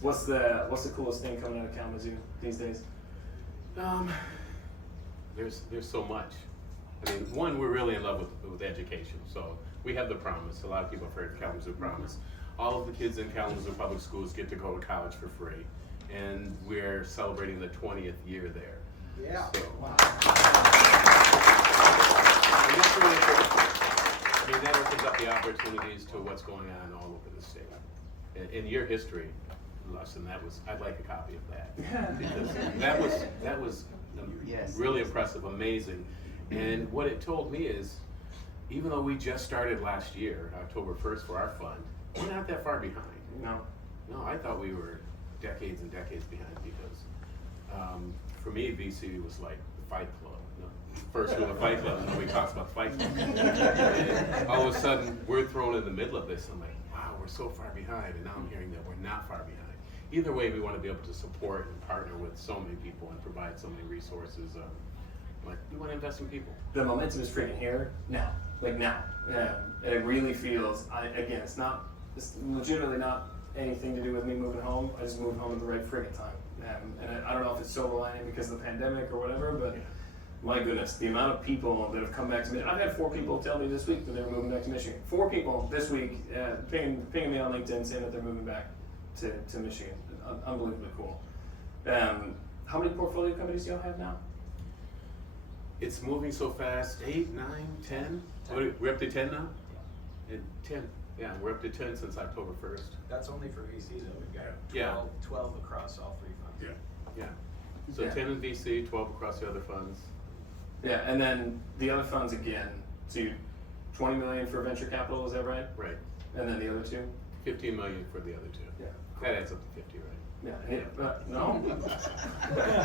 What's the coolest thing coming out of Kalamazoo these days? There's so much. I mean, one, we're really in love with education. So we have the Promise. A lot of people have heard Kalamazoo Promise. All of the kids in Kalamazoo Public Schools get to go to college for free. And we're celebrating the 20th year there. Yeah. So, wow. And that's really important. I mean, that opens up the opportunities to what's going on all over the state. In your history lesson, I'd like a copy of that. Because that was really impressive, amazing. And what it told me is, even though we just started last year, October 1st for our fund, we're not that far behind. No, I thought we were decades and decades behind because for me, VC was like the Fight Club. First rule of Fight Club, and nobody talks about Fight Club. And all of a sudden, we're thrown in the middle of this. I'm like, wow, we're so far behind, and now I'm hearing that we're not far behind. either way, we want to be able to support and partner with so many people and provide so many resources. Like, we want to invest in people. The momentum is freaking here now, like now. And it really feels, it's legitimately not anything to do with me moving home. I just moved home at the right friggin' time. And I don't know if it's silver lining because of the pandemic or whatever, but my goodness, the amount of people that have come back to me. I've had 4 people tell me this week that they're moving back to Michigan. 4 people this week pinging me on LinkedIn saying that they're moving back to Michigan. Unbelievably cool. How many portfolio companies do y'all have now? It's moving so fast. 8, 9, 10? We're up to 10 now? 10. Yeah, we're up to 10 since October 1st. That's only for VCs, and we've got 12, Yeah. 12 across all 3 funds. Yeah. So 10 in VC, 12 across the other funds. Yeah, and then the other funds again. So you 20 million for venture capital, is that right? Right. And then the other 2? 15 million for the other 2. Yeah. That adds up to 50, right? No.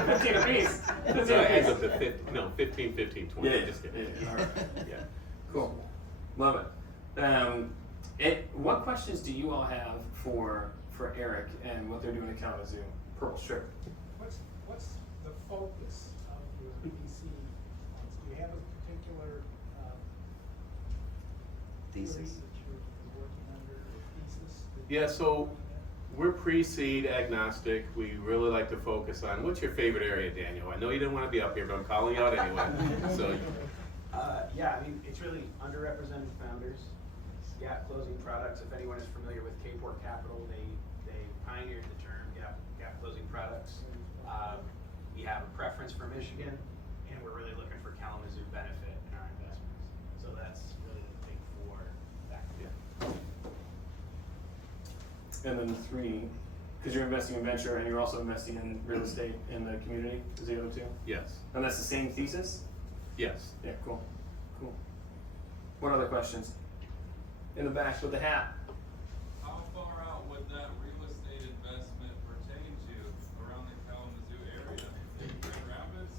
15 apiece. So it adds up to 50, no, 15, 15, 20. Yeah, Just kidding. yeah. All right. Yeah. Cool. Love it. What questions do you all have for Eric and what they're doing at Kalamazoo? Purple Strip. What's the focus of your VC funds? Do you have a particular theory Thesis. that you're working under, or thesis? Yeah, so we're pre-seed agnostic. We really like to focus on, what's your favorite area, Daniel? I know you didn't want to be up here, but I'm calling you out anyway. So, Yeah, I mean, it's really underrepresented founders, gap closing products. If anyone is familiar with K-Port Capital, they pioneered the term gap closing products. We have a preference for Michigan, and we're really looking for Kalamazoo benefit in our investments. So that's really the big 4 factors. And then the 3, because you're investing in venture and you're also investing in real estate in the community, is the other 2? yes. And that's the same thesis? Yes. Yeah, cool. What other questions? In the back with the hat. How far out would that real estate investment pertain to around the Kalamazoo area? Grand Rapids?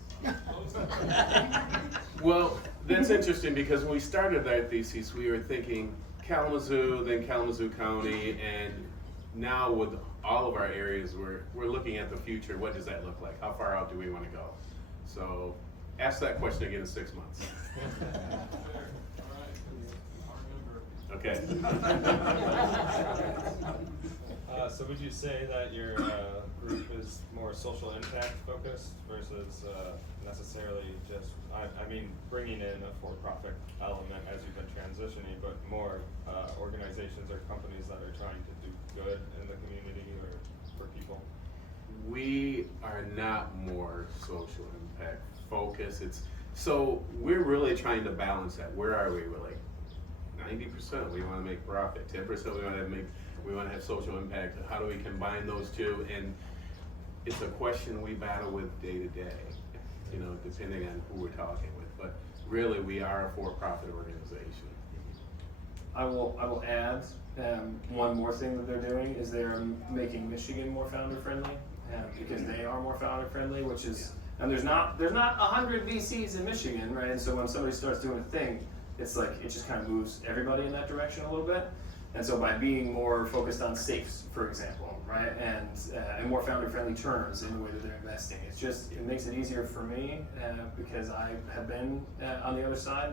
Close? Well, that's interesting because when we started that thesis, we were thinking Kalamazoo, then Kalamazoo County, and now with all of our areas, we're looking at the future. What does that look like? How far out do we want to go? So ask that question again in 6 months. Fair. All right. I'll remember. Okay. So would you say that your group is more social impact focused versus necessarily just, I mean, bringing in a for-profit element as you've been transitioning, but more organizations or companies that are trying to do good in the community or for people? We are not more social impact focused. So we're really trying to balance that. Where are we really? 90% we want to make profit, 10% we want to have social impact. How do we combine those two? And it's a question we battle with day to day, depending on who we're talking with. But really, we are a for-profit organization. I will add one more thing that they're doing is they're making Michigan more founder friendly because they are more founder friendly, which is, and there's not 100 VCs in Michigan, right? And so when somebody starts doing a thing, it's like it just kind of moves everybody in that direction a little bit. And so by being more focused on safes, for example, right, and more founder-friendly terms in the way that they're investing, it makes it easier for me because I have been on the other side,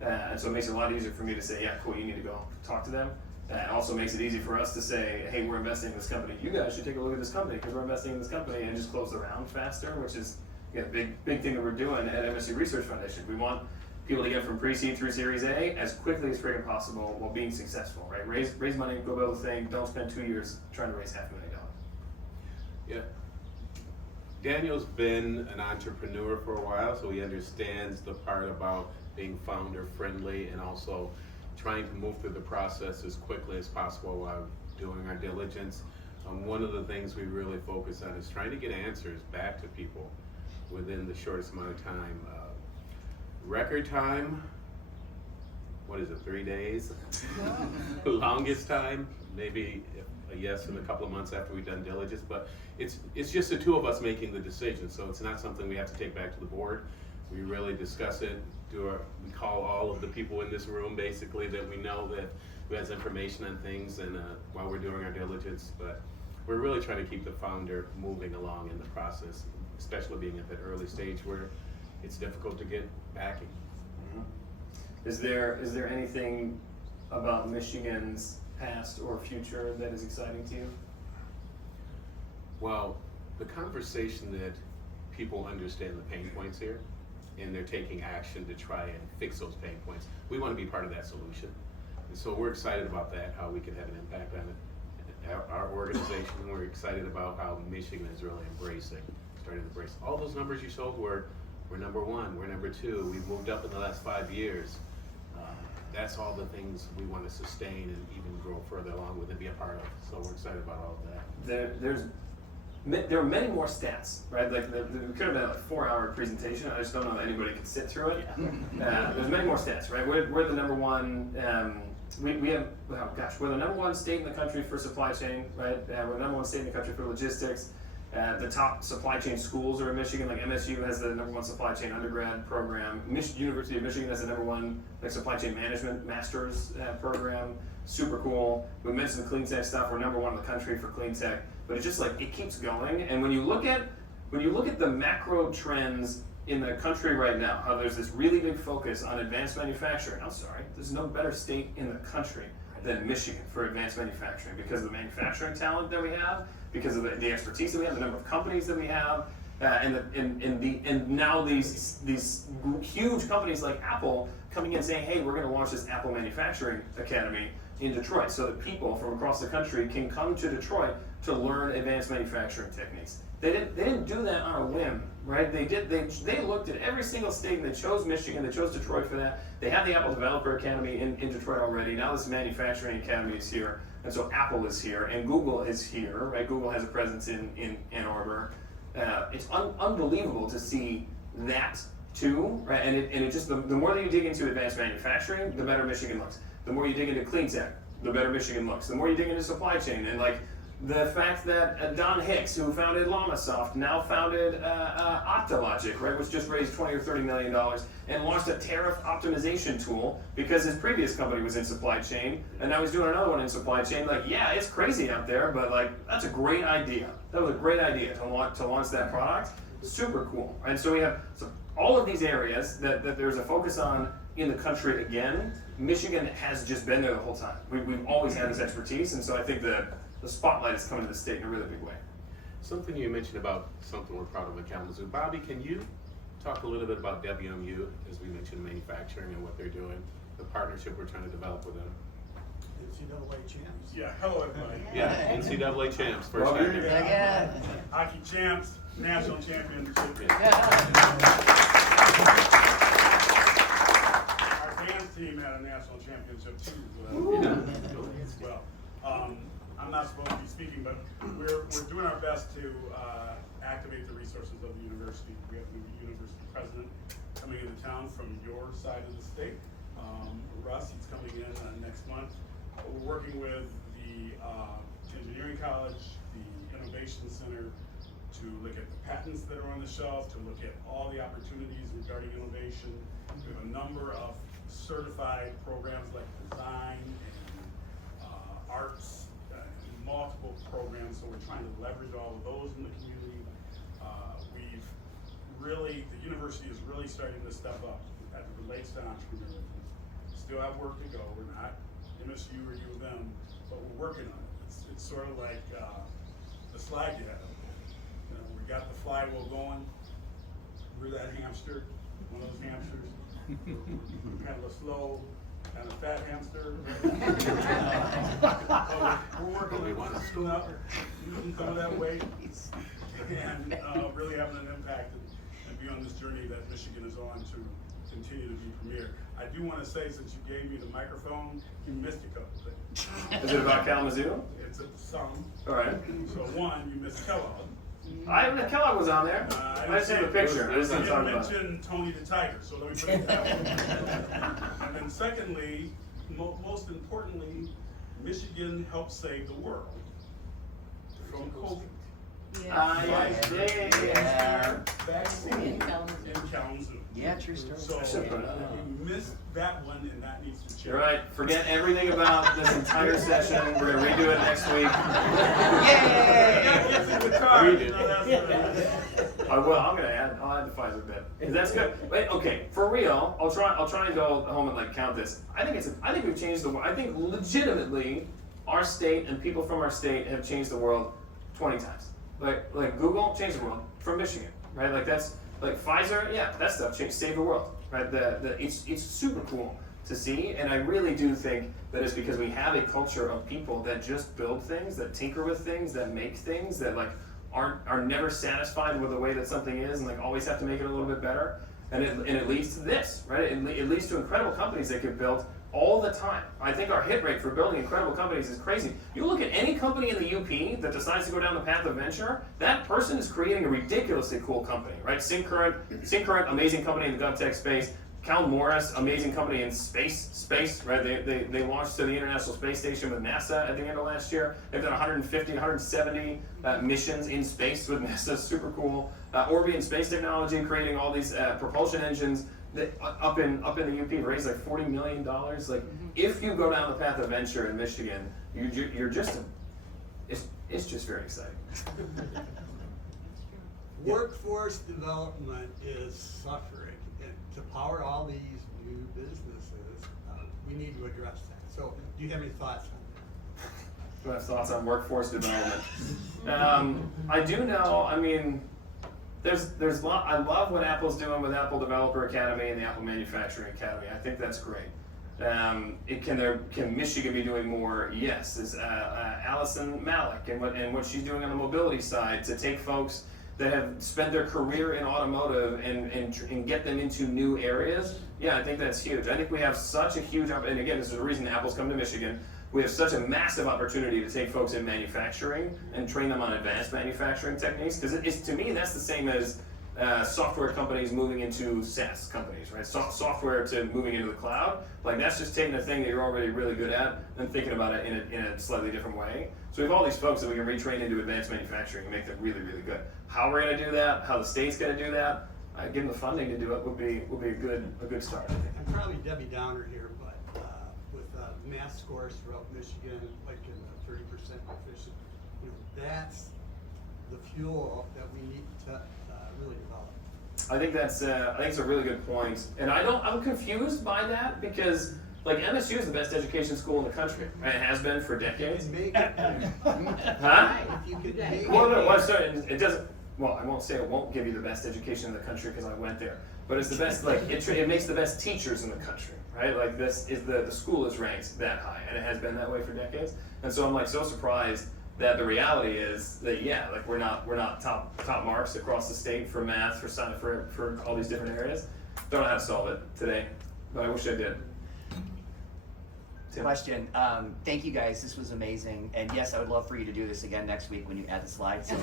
and so it makes it a lot easier for me to say, yeah, cool, you need to go talk to them. It also makes it easy for us to say, hey, we're investing in this company. You guys should take a look at this company because we're investing in this company, and just close the round faster, which is a big thing that we're doing at MSU Research Foundation. We want people to get from pre-seed through Series A as quickly as freaking possible while being successful, right? Raise money, go build a thing. Don't spend 2 years trying to raise $500,000. Yeah. Daniel's been an entrepreneur for a while, so he understands the part about being founder friendly and also trying to move through the process as quickly as possible while doing our diligence. One of the things we really focus on is trying to get answers back to people within the shortest amount of time. Record time, what is it, 3 days? Longest time, maybe a yes in a couple of months after we've done diligence, but it's just the 2 of us making the decision, so it's not something we have to take back to the board. We really discuss it, we call all of the people in this room basically that we know that who has information on things and while we're doing our diligence, but we're really trying to keep the founder moving along in the process, especially being at that early stage where it's difficult to get backing. Is there anything about Michigan's past or future that is exciting to you? Well, the conversation that people understand the pain points here, and they're taking action to try and fix those pain points. We want to be part of that solution. And so we're excited about that, how we can have an impact on it. Our organization, we're excited about how Michigan is really starting to embrace. All those numbers you showed we're number one, we're number two, we've moved up in the last 5 years. That's all the things we want to sustain and even grow further along with and be a part of. So we're excited about all of that. There are many more stats, right? Like there could have been a 4-hour presentation. I just don't know if anybody could sit through it. There's many more stats, right? We're the number one. We have, we're the number one state in the country for supply chain, right? We're the number one state in the country for logistics. The top supply chain schools are in Michigan. Like MSU has the number one supply chain undergrad program. University of Michigan has the number one supply chain management master's program. Super cool. We mentioned the clean tech stuff. We're number one in the country for clean tech. But it's just like it keeps going. And when you look at the macro trends in the country right now, how there's this really big focus on advanced manufacturing. I'm sorry, there's no better state in the country than Michigan for advanced manufacturing because of the manufacturing talent that we have, because of the expertise that we have, the number of companies that we have, and now these huge companies like Apple coming in saying, hey, we're going to launch this Apple Manufacturing Academy in Detroit so that people from across the country can come to Detroit to learn advanced manufacturing techniques. They didn't do that on a whim, right? They looked at every single state and they chose Michigan, they chose Detroit for that. They have the Apple Developer Academy in Detroit already. Now this Manufacturing Academy is here. And so Apple is here and Google is here, right? Google has a presence in Ann Arbor. It's unbelievable to see that too, right? And it just, the more that you dig into advanced manufacturing, the better Michigan looks. The more you dig into clean tech, the better Michigan looks. The more you dig into supply chain, and like the fact that Don Hicks, who founded LlamaSoft, now founded Optologic, right, which just raised $20 or $30 million and launched a tariff optimization tool because his previous company was in supply chain, and now he's doing another one in supply chain. Like, yeah, it's crazy out there, but like that's a great idea. That was a great idea to launch that product. Super cool. And so we have all of these areas that there's a focus on in the country again. Michigan has just been there the whole time. We've always had this expertise, and so I think the spotlight is coming to the state in a really big way. Something you mentioned about something we're proud of in Kalamazoo. Bobby, can you talk a little bit about WMU, as we mentioned, manufacturing and what they're doing, the partnership we're trying to develop with them? NCAA champs. Yeah, hello everybody. Yeah, NCAA champs, first time. Yeah. Hockey champs, national championship. Our dance team had a national championship too. As well. I'm not supposed to be speaking, but we're doing our best to activate the resources of the university. We have a new university president coming into town from your side of the state. Russ, he's coming in next month. We're working with the engineering college, the innovation center, to look at the patents that are on the shelf, to look at all the opportunities regarding innovation. We have a number of certified programs like design and arts, multiple programs, so we're trying to leverage all of those in the community. The university is really starting to step up as it relates to entrepreneurial. Still have work to go. We're not MSU or U of M, but we're working on it. It's sort of like the slide you have. You know, we got the flywheel going. We're that hamster, one of those hamsters. Kind of a slow, kind of fat hamster. We're working on loosening up, using some of that weight, and really having an impact and be on this journey that Michigan is on to continue to be premier. I do want to say, since you gave me the microphone, you missed a couple things. Is it about Kalamazoo? It's some. All right. So one, you missed Kellogg. Kellogg was on there. I just have a picture. I just You didn't talk about it. mentioned Tony the Tiger, so let me put it that way. And then secondly, most importantly, Michigan helped save the world from COVID. Yeah. Vaccine In in Kalamazoo. Yeah, true story. So you missed that one, and that needs to change. You're right. Forget everything about this entire session. We're gonna redo it next week. I will. I'm gonna add. I'll add the Pfizer bit. 'Cause that's good. Wait, okay, for real. I'll try and go home and like count this. I think we've changed the world. I think legitimately, our state and people from our state have changed the world 20 times. Like Google changed the world from Michigan, right? Like that's like Pfizer. Yeah, that stuff saved the world, right? It's super cool to see, and I really do think that it's because we have a culture of people that just build things, that tinker with things, that make things, that like are never satisfied with the way that something is, and like always have to make it a little bit better. And it leads to this, right? It leads to incredible companies that get built all the time. I think our hit rate for building incredible companies is crazy. You look at any company in the UP that decides to go down the path of venture, that person is creating a ridiculously cool company, right? Syncurrent, amazing company in the GovTech space. Cal Morris, amazing company in space, right? They launched to the International Space Station with NASA at the end of last year. They've done 150, 170 missions in space with NASA, super cool. Orbian Space Technology creating all these propulsion engines that up in the UP raised like $40 million. Like if you go down the path of venture in Michigan, you're just it's just very exciting. Workforce development is suffering, and to power all these new businesses, we need to address that. So, do you have any thoughts on that? Do I have thoughts on workforce development? I do know. I mean, there's lot. I love what Apple's doing with Apple Developer Academy and the Apple Manufacturing Academy. I think that's great. Can Michigan be doing more? Yes. Is Allison Malik and what she's doing on the mobility side to take folks that have spent their career in automotive and get them into new areas? Yeah, I think that's huge. I think we have such a huge, and again, this is the reason Apple's come to Michigan. We have such a massive opportunity to take folks in manufacturing and train them on advanced manufacturing techniques, because to me, that's the same as software companies moving into SaaS companies, right? Software to moving into the cloud. Like that's just taking a thing that you're already really good at and thinking about it in a slightly different way. So we have all these folks that we can retrain into advanced manufacturing and make them really, really good. How we're going to do that, how the state's going to do that, give them the funding to do it would be a good start. I think. I'm probably Debbie Downer here, but with math scores throughout Michigan, like in the 30% efficient, that's the fuel that we need to really develop. I think it's a really good point, and I'm confused by that because like MSU is the best education school in the country, right? It has been for decades. If you could make it. Huh? If you could make It doesn't. Well, I won't say it won't give you the best education in the country because I went there, but it's the best. Like it makes the best teachers in the country, right? Like this is the school is ranked that high, and it has been that way for decades. And so I'm like so surprised that the reality is that like we're not top marks across the state for math, for all these different areas. Don't know how to solve it today, but I wish I did. Tim. Question. Thank you guys. This was amazing. And yes, I would love for you to do this again next week when you add the slides. So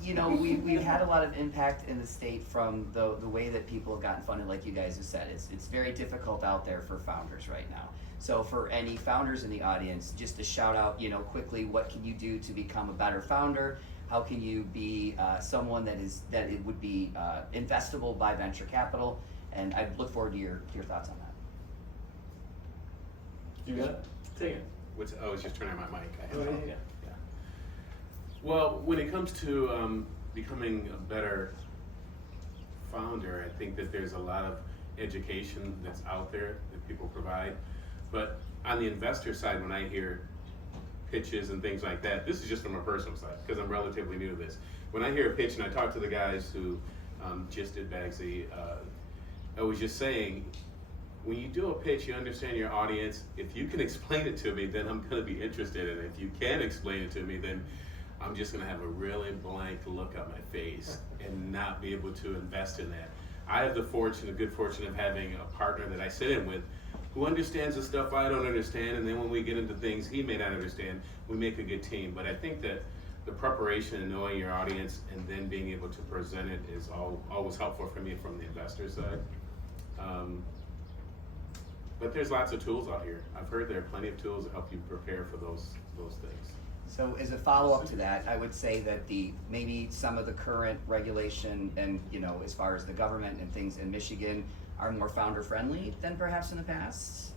we've had a lot of impact in the state from the way that people have gotten funded, like you guys have said. It's very difficult out there for founders right now. So for any founders in the audience, just to shout out, quickly, what can you do to become a better founder? How can you be someone that it would be investable by venture capital? And I look forward to your thoughts on that. You got it? Take it. I was just turning on my mic. I had Oh, it on. yeah. Well, when it comes to becoming a better founder, I think that there's a lot of education that's out there that people provide. But on the investor side, when I hear pitches and things like that, this is just from a personal side because I'm relatively new to this. When I hear a pitch and I talk to the guys who just did Bagsy, I was just saying, when you do a pitch, you understand your audience. If you can explain it to me, then I'm going to be interested in it. If you can't explain it to me, then I'm just going to have a really blank look on my face and not be able to invest in that. I have the good fortune of having a partner that I sit in with who understands the stuff I don't understand, and then when we get into things he may not understand, we make a good team. But I think that the preparation and knowing your audience and then being able to present it is always helpful for me from the investor side. But there's lots of tools out here. I've heard there are plenty of tools that help you prepare for those things. So as a follow-up to that, I would say that maybe some of the current regulation and, as far as the government and things in Michigan are more founder-friendly than perhaps in the past?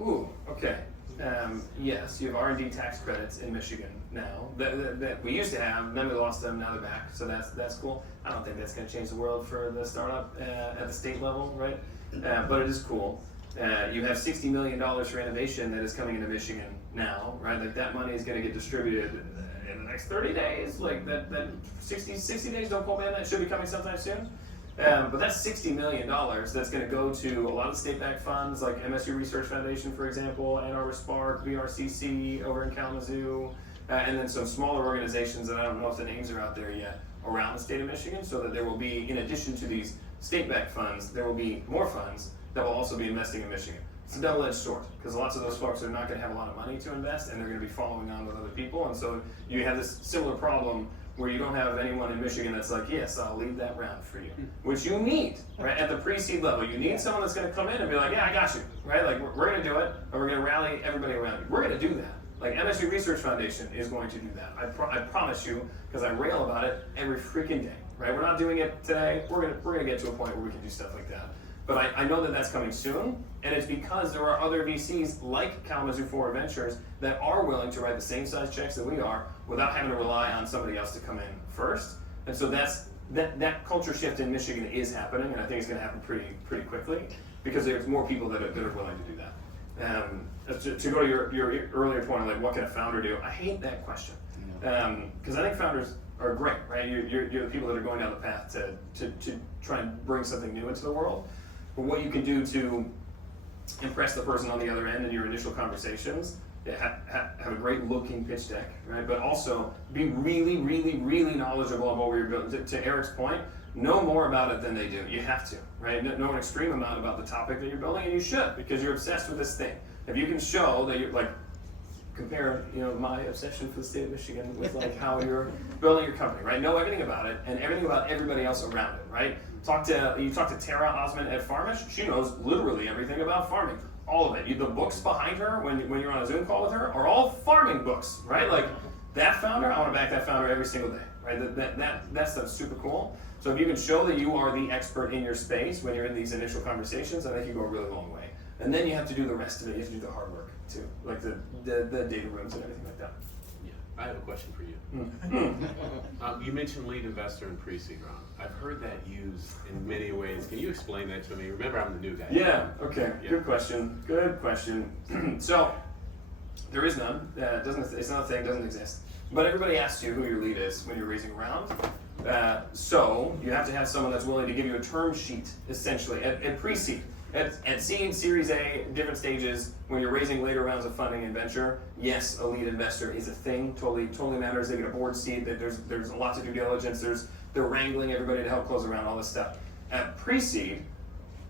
Ooh, okay. Yes, you have R&D tax credits in Michigan now that we used to have, then we lost them, now they're back, so that's cool. I don't think that's gonna change the world for the startup at the state level, right? But it is cool. You have $60 million for innovation that is coming into Michigan now, right? Like that money is gonna get distributed in the next 30 days, like that 60 days, don't quote me on that, should be coming sometime soon. But that's $60 million that's going to go to a lot of state-backed funds like MSU Research Foundation, for example, Ann Arbor Spark, VRCC over in Kalamazoo, and then some smaller organizations that I don't know if the names are out there yet around the state of Michigan, so that there will be, in addition to these state-backed funds, there will be more funds that will also be investing in Michigan. It's a double-edged sword, because lots of those folks are not going to have a lot of money to invest, and they're going to be following on with other people, and so you have this similar problem where you don't have anyone in Michigan that's like, yes, I'll lead that round for you, which you need, right? At the pre-seed level, you need someone that's gonna come in and be like, yeah, I got you, right? Like, we're gonna do it, and we're gonna rally everybody around you. We're gonna do that. Like, MSU Research Foundation is going to do that. I promise you, because I rail about it every freaking day, right? We're not doing it today. We're gonna get to a point where we can do stuff like that. But I know that that's coming soon, and it's because there are other VCs like Kalamazoo Forward Ventures that are willing to write the same size checks that we are without having to rely on somebody else to come in first. And so that culture shift in Michigan is happening, and I think it's going to happen pretty quickly because there's more people that are willing to do that. To go to your earlier point of like what can a founder do, I hate that question because I think founders are great, right? You're the people that are going down the path to try and bring something new into the world. But what you can do to impress the person on the other end in your initial conversations, have a great looking pitch deck, right? But also be really, really, really knowledgeable about what you're building. To Eric's point, know more about it than they do. You have to, right? Know an extreme amount about the topic that you're building, and you should, because you're obsessed with this thing. If you can show that you're like, compare, my obsession for the state of Michigan with like how you're building your company, right? Know everything about it and everything about everybody else around it, right? You talk to Tara Osmond at Farmish, she knows literally everything about farming. All of it. The books behind her, when you're on a Zoom call with her, are all farming books, right? Like, that founder, I want to back that founder every single day, right? That stuff's super cool. So if you can show that you are the expert in your space when you're in these initial conversations, I think you go a really long way. And then you have to do the rest of it. You have to do the hard work, too. Like the data rooms and everything like that. Yeah, I have a question for you. You mentioned lead investor and pre-seed round. I've heard that used in many ways. Can you explain that to me? Remember, I'm the new guy. Yeah, okay, yeah. Good question. So, there is none. It's not a thing, doesn't exist. But everybody asks you who your lead is when you're raising a round. So, you have to have someone that's willing to give you a term sheet, essentially, at pre-seed. At seed, Series A, different stages, when you're raising later rounds of funding and venture, yes, a lead investor is a thing, totally matters. They get a board seat, there's a lot to due diligence, they're wrangling everybody to help close around all this stuff. At pre-seed,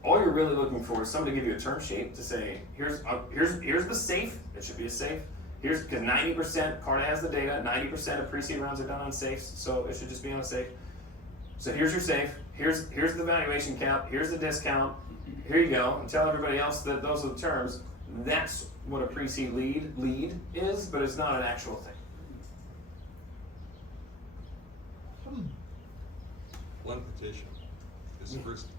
all you're really looking for is somebody to give you a term sheet to say, here's the safe, it should be a safe, because 90%, Carta has the data, 90% of pre-seed rounds are done on safes, so it should just be on a safe. So here's your safe, here's the valuation cap, here's the discount, here you go, and tell everybody else that those are the terms. That's what a pre-seed lead is, but it's not an actual thing. One petition.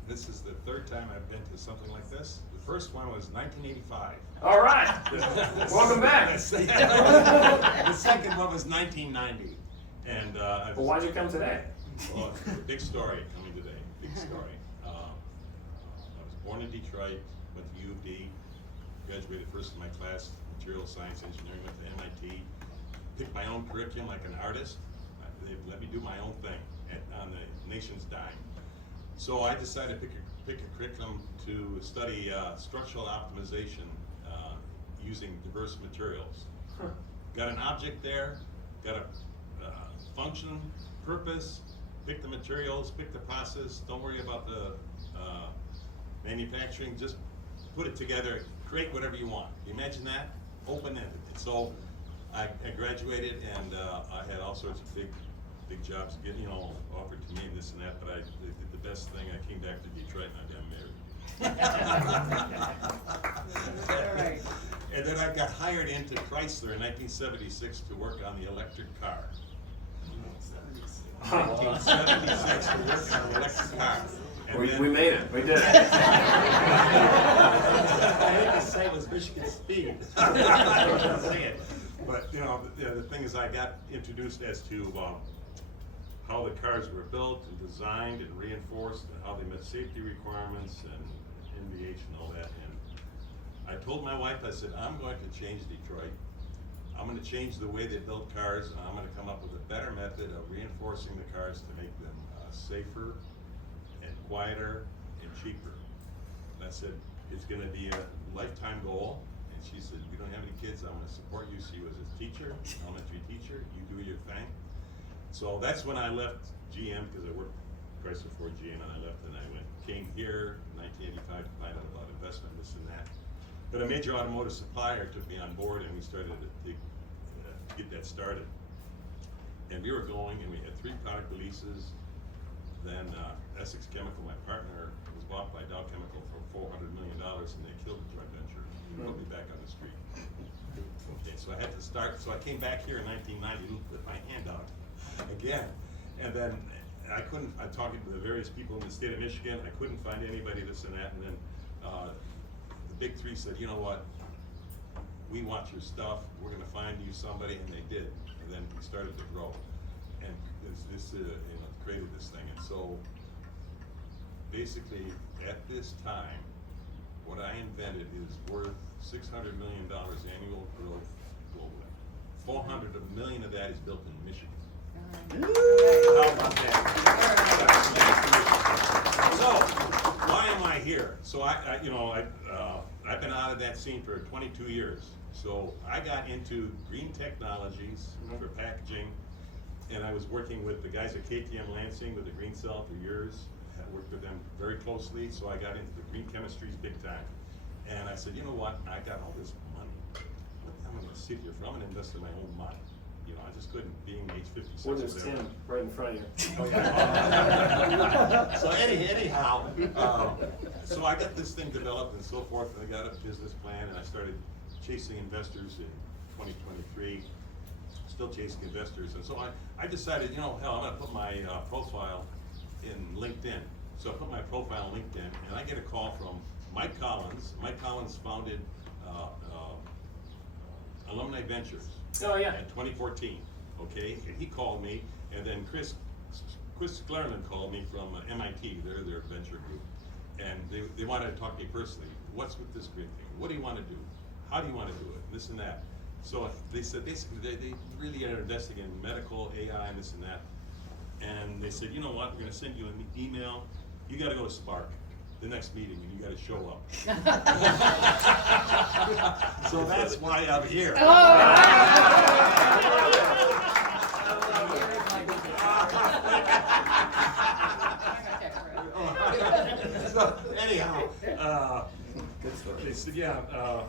This is the third time I've been to something like this. The first one was 1985. All right, welcome back. The second one was 1990. And well, why'd you come today? Well, big story coming today. Big story. I was born in Detroit, went to U of D, graduated first in my class, material science engineering, went to MIT, picked my own curriculum like an artist. They let me do my own thing on the nation's dime. So I decided to pick a curriculum to study structural optimization using diverse materials. Got an object there, got a function, purpose, pick the materials, pick the process, don't worry about the manufacturing, just put it together, create whatever you want. Imagine that, open-ended. So I graduated and I had all sorts of big jobs offered to me and this and that, but I did the best thing. I came back to Detroit and I got married. And then I I got hired into Chrysler in 1976 to work on the electric car. 1976 to work on the electric car. And then- We made it. We did it. I hate to say it was Michigan Speed. But you know, the thing is, I got introduced as to how the cars were built and designed and reinforced, and how they met safety requirements and NVH and all that. And I told my wife, I said, I'm going to change Detroit. I'm going to change the way they build cars, and I'm going to come up with a better method of reinforcing the cars to make them safer and quieter and cheaper. And I said, it's going to be a lifetime goal. And she said, you don't have any kids, I'm going to support you. She was a teacher, elementary teacher, you do your thing. So that's when I left GM, because I worked Chrysler for GM, and I left and I came here in 1985 to find out about investment, this and that. But a major automotive supplier took me on board, and we started to get that started. And we were going, and we had 3 product releases. Then Essex Chemical, my partner, was bought by Dow Chemical for $400 million, and they killed the joint venture and put me back on the street. Okay, so I had to start. So I came back here in 1990 with my hand out again, and then I'm talking to the various people in the state of Michigan. I couldn't find anybody, this and that, and then the big 3 said, you know what, we want your stuff, we're going to find you somebody, and they did. And then we started to grow, and this created this thing. And so basically at this time, what I invented is worth $600 million annual growth globally. 400 million of that is built in Michigan. How about that? So why am I here? So I've been out of that scene for 22 years. So I got into green technologies for packaging, and I was working with the guys at KTM Lansing with the green cell for years. I worked with them very closely, so I got into the green chemistries big time. And I said, you know what, I got all this money. I'm gonna sit here, I'm gonna invest in my own money. You know, I just couldn't, being age 56. Well, there's Tim right in front of you. Oh, yeah. So anyhow, so I got this thing developed and so forth, and I got a business plan, and I started chasing investors in 2023, still chasing investors. And so I decided, you know, hell, I'm gonna put my profile in LinkedIn. So I put my profile in LinkedIn, and I get a call from Mike Collins. Mike Collins founded Alumni Ventures. Oh, yeah. In 2014, okay? And he called me, and then Chris Sklerman called me from MIT, they're their venture group. And they wanted to talk to me personally. What's with this green thing? What do you want to do? How do you want to do it? This and that. So they said, basically, they really are investing in medical, AI, and this and that. And they said, you know what, we're going to send you an email. You got to go to Spark, the next meeting, and you got to show up. So that's why I'm here. So anyhow, they said, yeah,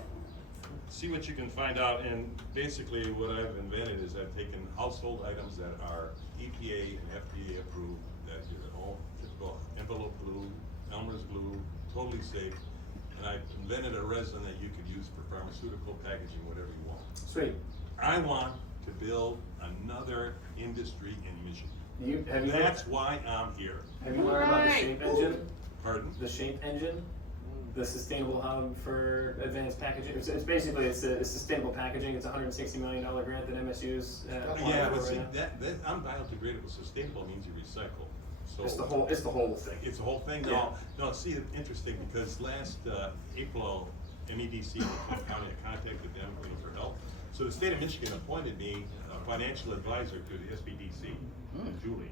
see what you can find out. And basically what I've invented is I've taken household items that are EPA and FDA approved, that are all typical envelope glue, Elmer's glue, totally safe. And I've invented a resin that you could use for pharmaceutical packaging, whatever you want. Sweet. I want to build another industry in Michigan. That's why I'm here. Have you learned about the shape engine? Pardon? The shape engine? The sustainable hub for advanced packaging. It's basically a sustainable packaging. It's a $160 million grant that MSU's Yeah, but see, that unbiodegradable, sustainable means you recycle. So it's the whole thing. It's the whole thing. Yeah. No, see, it's interesting because last April, MEDC in Cook County, I contacted them for help. So the state of Michigan appointed me a financial advisor to the SBDC, Julie.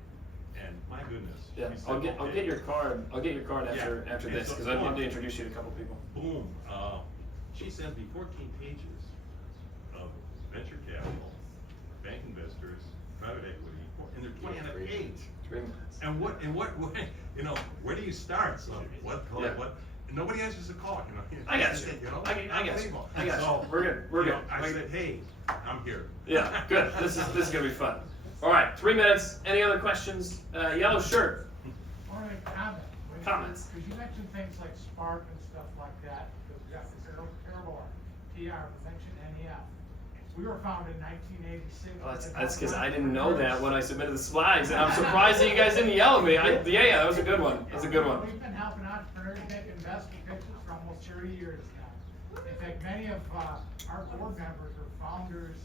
And my goodness. Yeah, she said, I'll get okay. your card. I'll get your card after Yeah. this because I'd love to introduce you to a couple people. Boom. She sends me 14 pages of venture capital, bank investors, private equity, and they're 20 on a page. 3 minutes. And what, you know, where do you start? So what? Nobody answers the call. You know. I got you. You know? I got you. So, We're good. We're you good. know, I said, hey, I'm here. Yeah, good. This is gonna be fun. All right, 3 minutes. Any other questions? Yellow shirt. Or a comment. Comments. Because you mentioned things like Spark and stuff like that, because that's a terrible art. PR, Prevention NEF. We were founded in 1986. Well, that's because I didn't know that when I submitted the slides, and I'm surprised that you guys didn't yell at me. Yeah, that was a good one. That's a good one. We've been helping entrepreneurs make investment pitches for almost 30 years now. In fact, many of our board members were founders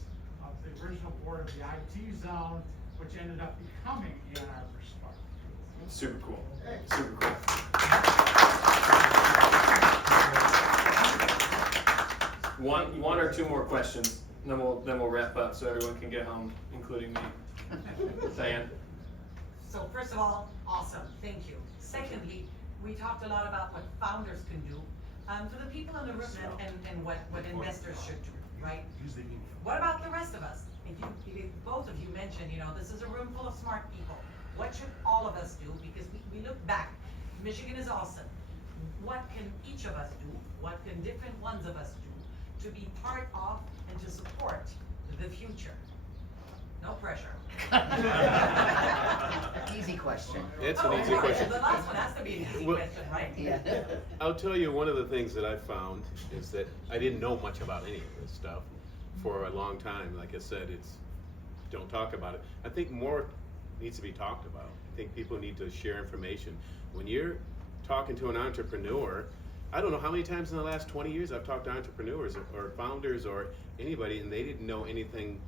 of the original board of the IT zone, which ended up becoming the Ann Arbor Spark. Super cool. Super cool. One or two more questions, then we'll wrap up so everyone can get home, including me. Diane. So first of all, awesome, thank you. Secondly, we talked a lot about what founders can do. For the people in the room and what investors should do, right? What about the rest of us? If both of you mentioned, this is a room full of smart people. What should all of us do? Because we look back, Michigan is awesome. What can each of us do? What can different ones of us do to be part of and to support the future? No pressure. Easy question. It's an easy question. The last one has to be an easy Well, question, right? Yeah. I'll tell you, one of the things that I found is that I didn't know much about any of this stuff for a long time. Like I said, don't talk about it. I think more needs to be talked about. I think people need to share information. When you're talking to an entrepreneur, I don't know how many times in the last 20 years I've talked to entrepreneurs or founders or anybody, and they didn't know anything,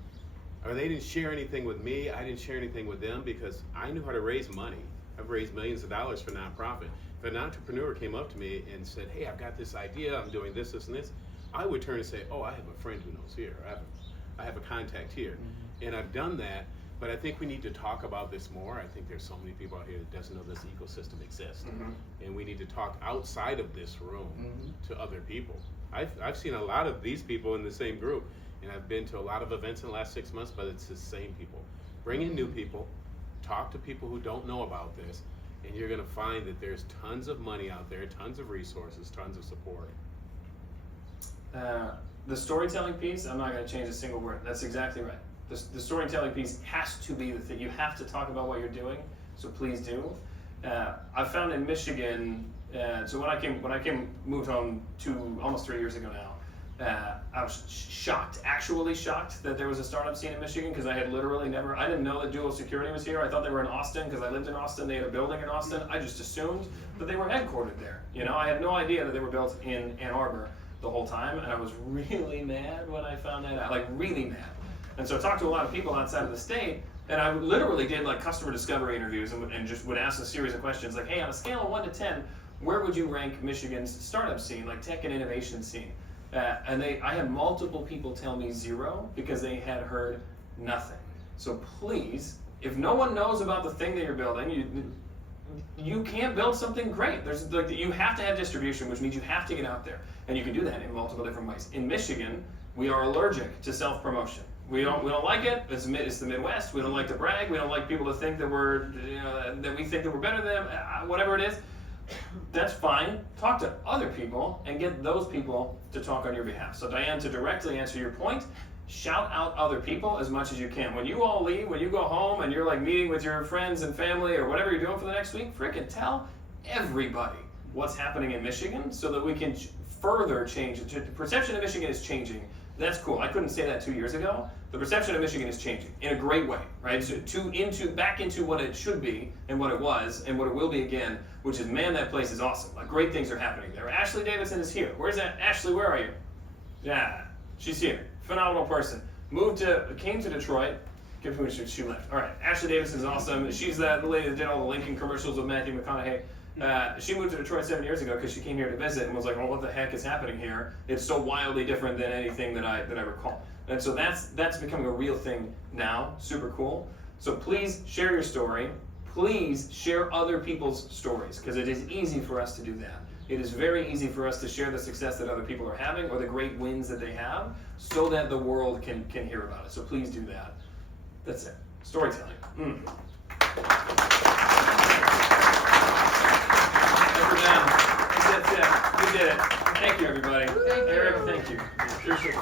or they didn't share anything with me. I didn't share anything with them because I knew how to raise money. I've raised millions of dollars for nonprofit. If an entrepreneur came up to me and said, hey, I've got this idea, I'm doing this, this, and this, I would turn and say, oh, I have a friend who knows here. I have a contact here. Mm-hmm. And I've done that, but I think we need to talk about this more. I think there's so many people out here that doesn't know this ecosystem exists. Mm-hmm. And we need to talk outside of this room to other people. I've seen a lot of these people in the same group, and I've been to a lot of events in the last 6 months, but it's the same people. Bring in new people, talk to people who don't know about this, and you're gonna find that there's tons of money out there, tons of resources, tons of support. The storytelling piece, I'm not going to change a single word. That's exactly right. The storytelling piece has to be the thing. You have to talk about what you're doing, so please do. I found in Michigan, so when I moved home almost 3 years ago now, I was actually shocked that there was a startup scene in Michigan, because I had literally I didn't know that Dual Security was here. I thought they were in Austin because I lived in Austin. They had a building in Austin. I just assumed that they were headquartered there. I had no idea that they were built in Ann Arbor the whole time, and I was really mad when I found that out, like really mad. And so I talked to a lot of people outside of the state, and I literally did like customer discovery interviews and just would ask a series of questions like, hey, on a scale of 1 to 10, where would you rank Michigan's startup scene, like tech and innovation scene? And I had multiple people tell me 0 because they had heard nothing. So please, if no one knows about the thing that you're building, you can't build something great. You have to have distribution, which means you have to get out there. And you can do that in multiple different ways. In Michigan, we are allergic to self-promotion. We don't like it. It's the Midwest. We don't like to brag. We don't like people to think that that we think that we're better than them. Whatever it is, that's fine. Talk to other people and get those people to talk on your behalf. So Diane, to directly answer your point, shout out other people as much as you can. When you all leave, when you go home and you're like meeting with your friends and family or whatever you're doing for the next week, frickin' tell everybody what's happening in Michigan so that we can further change it. The perception of Michigan is changing. That's cool. I couldn't say that 2 years ago. The perception of Michigan is changing in a great way, right? So back into what it should be and what it was and what it will be again, which is, man, that place is awesome. Like, great things are happening there. Ashley Davidson is here. Where's that? Ashley, where are you? Yeah, she's here. Phenomenal person. Came to Detroit. She left. All right, Ashley Davidson is awesome. She's the lady that did all the Lincoln commercials with Matthew McConaughey. She moved to Detroit 7 years ago because she came here to visit and was like, "Oh, what the heck is happening here? It's so wildly different than anything that I recall." And so that's becoming a real thing now. Super cool. So please share your story. Please share other people's stories, because it is easy for us to do that. It is very easy for us to share the success that other people are having or the great wins that they have, so that the world can hear about it. So please do that. That's it. Storytelling. We're done. That's it. We did it. Thank you, everybody. Eric, thank you. Appreciate it.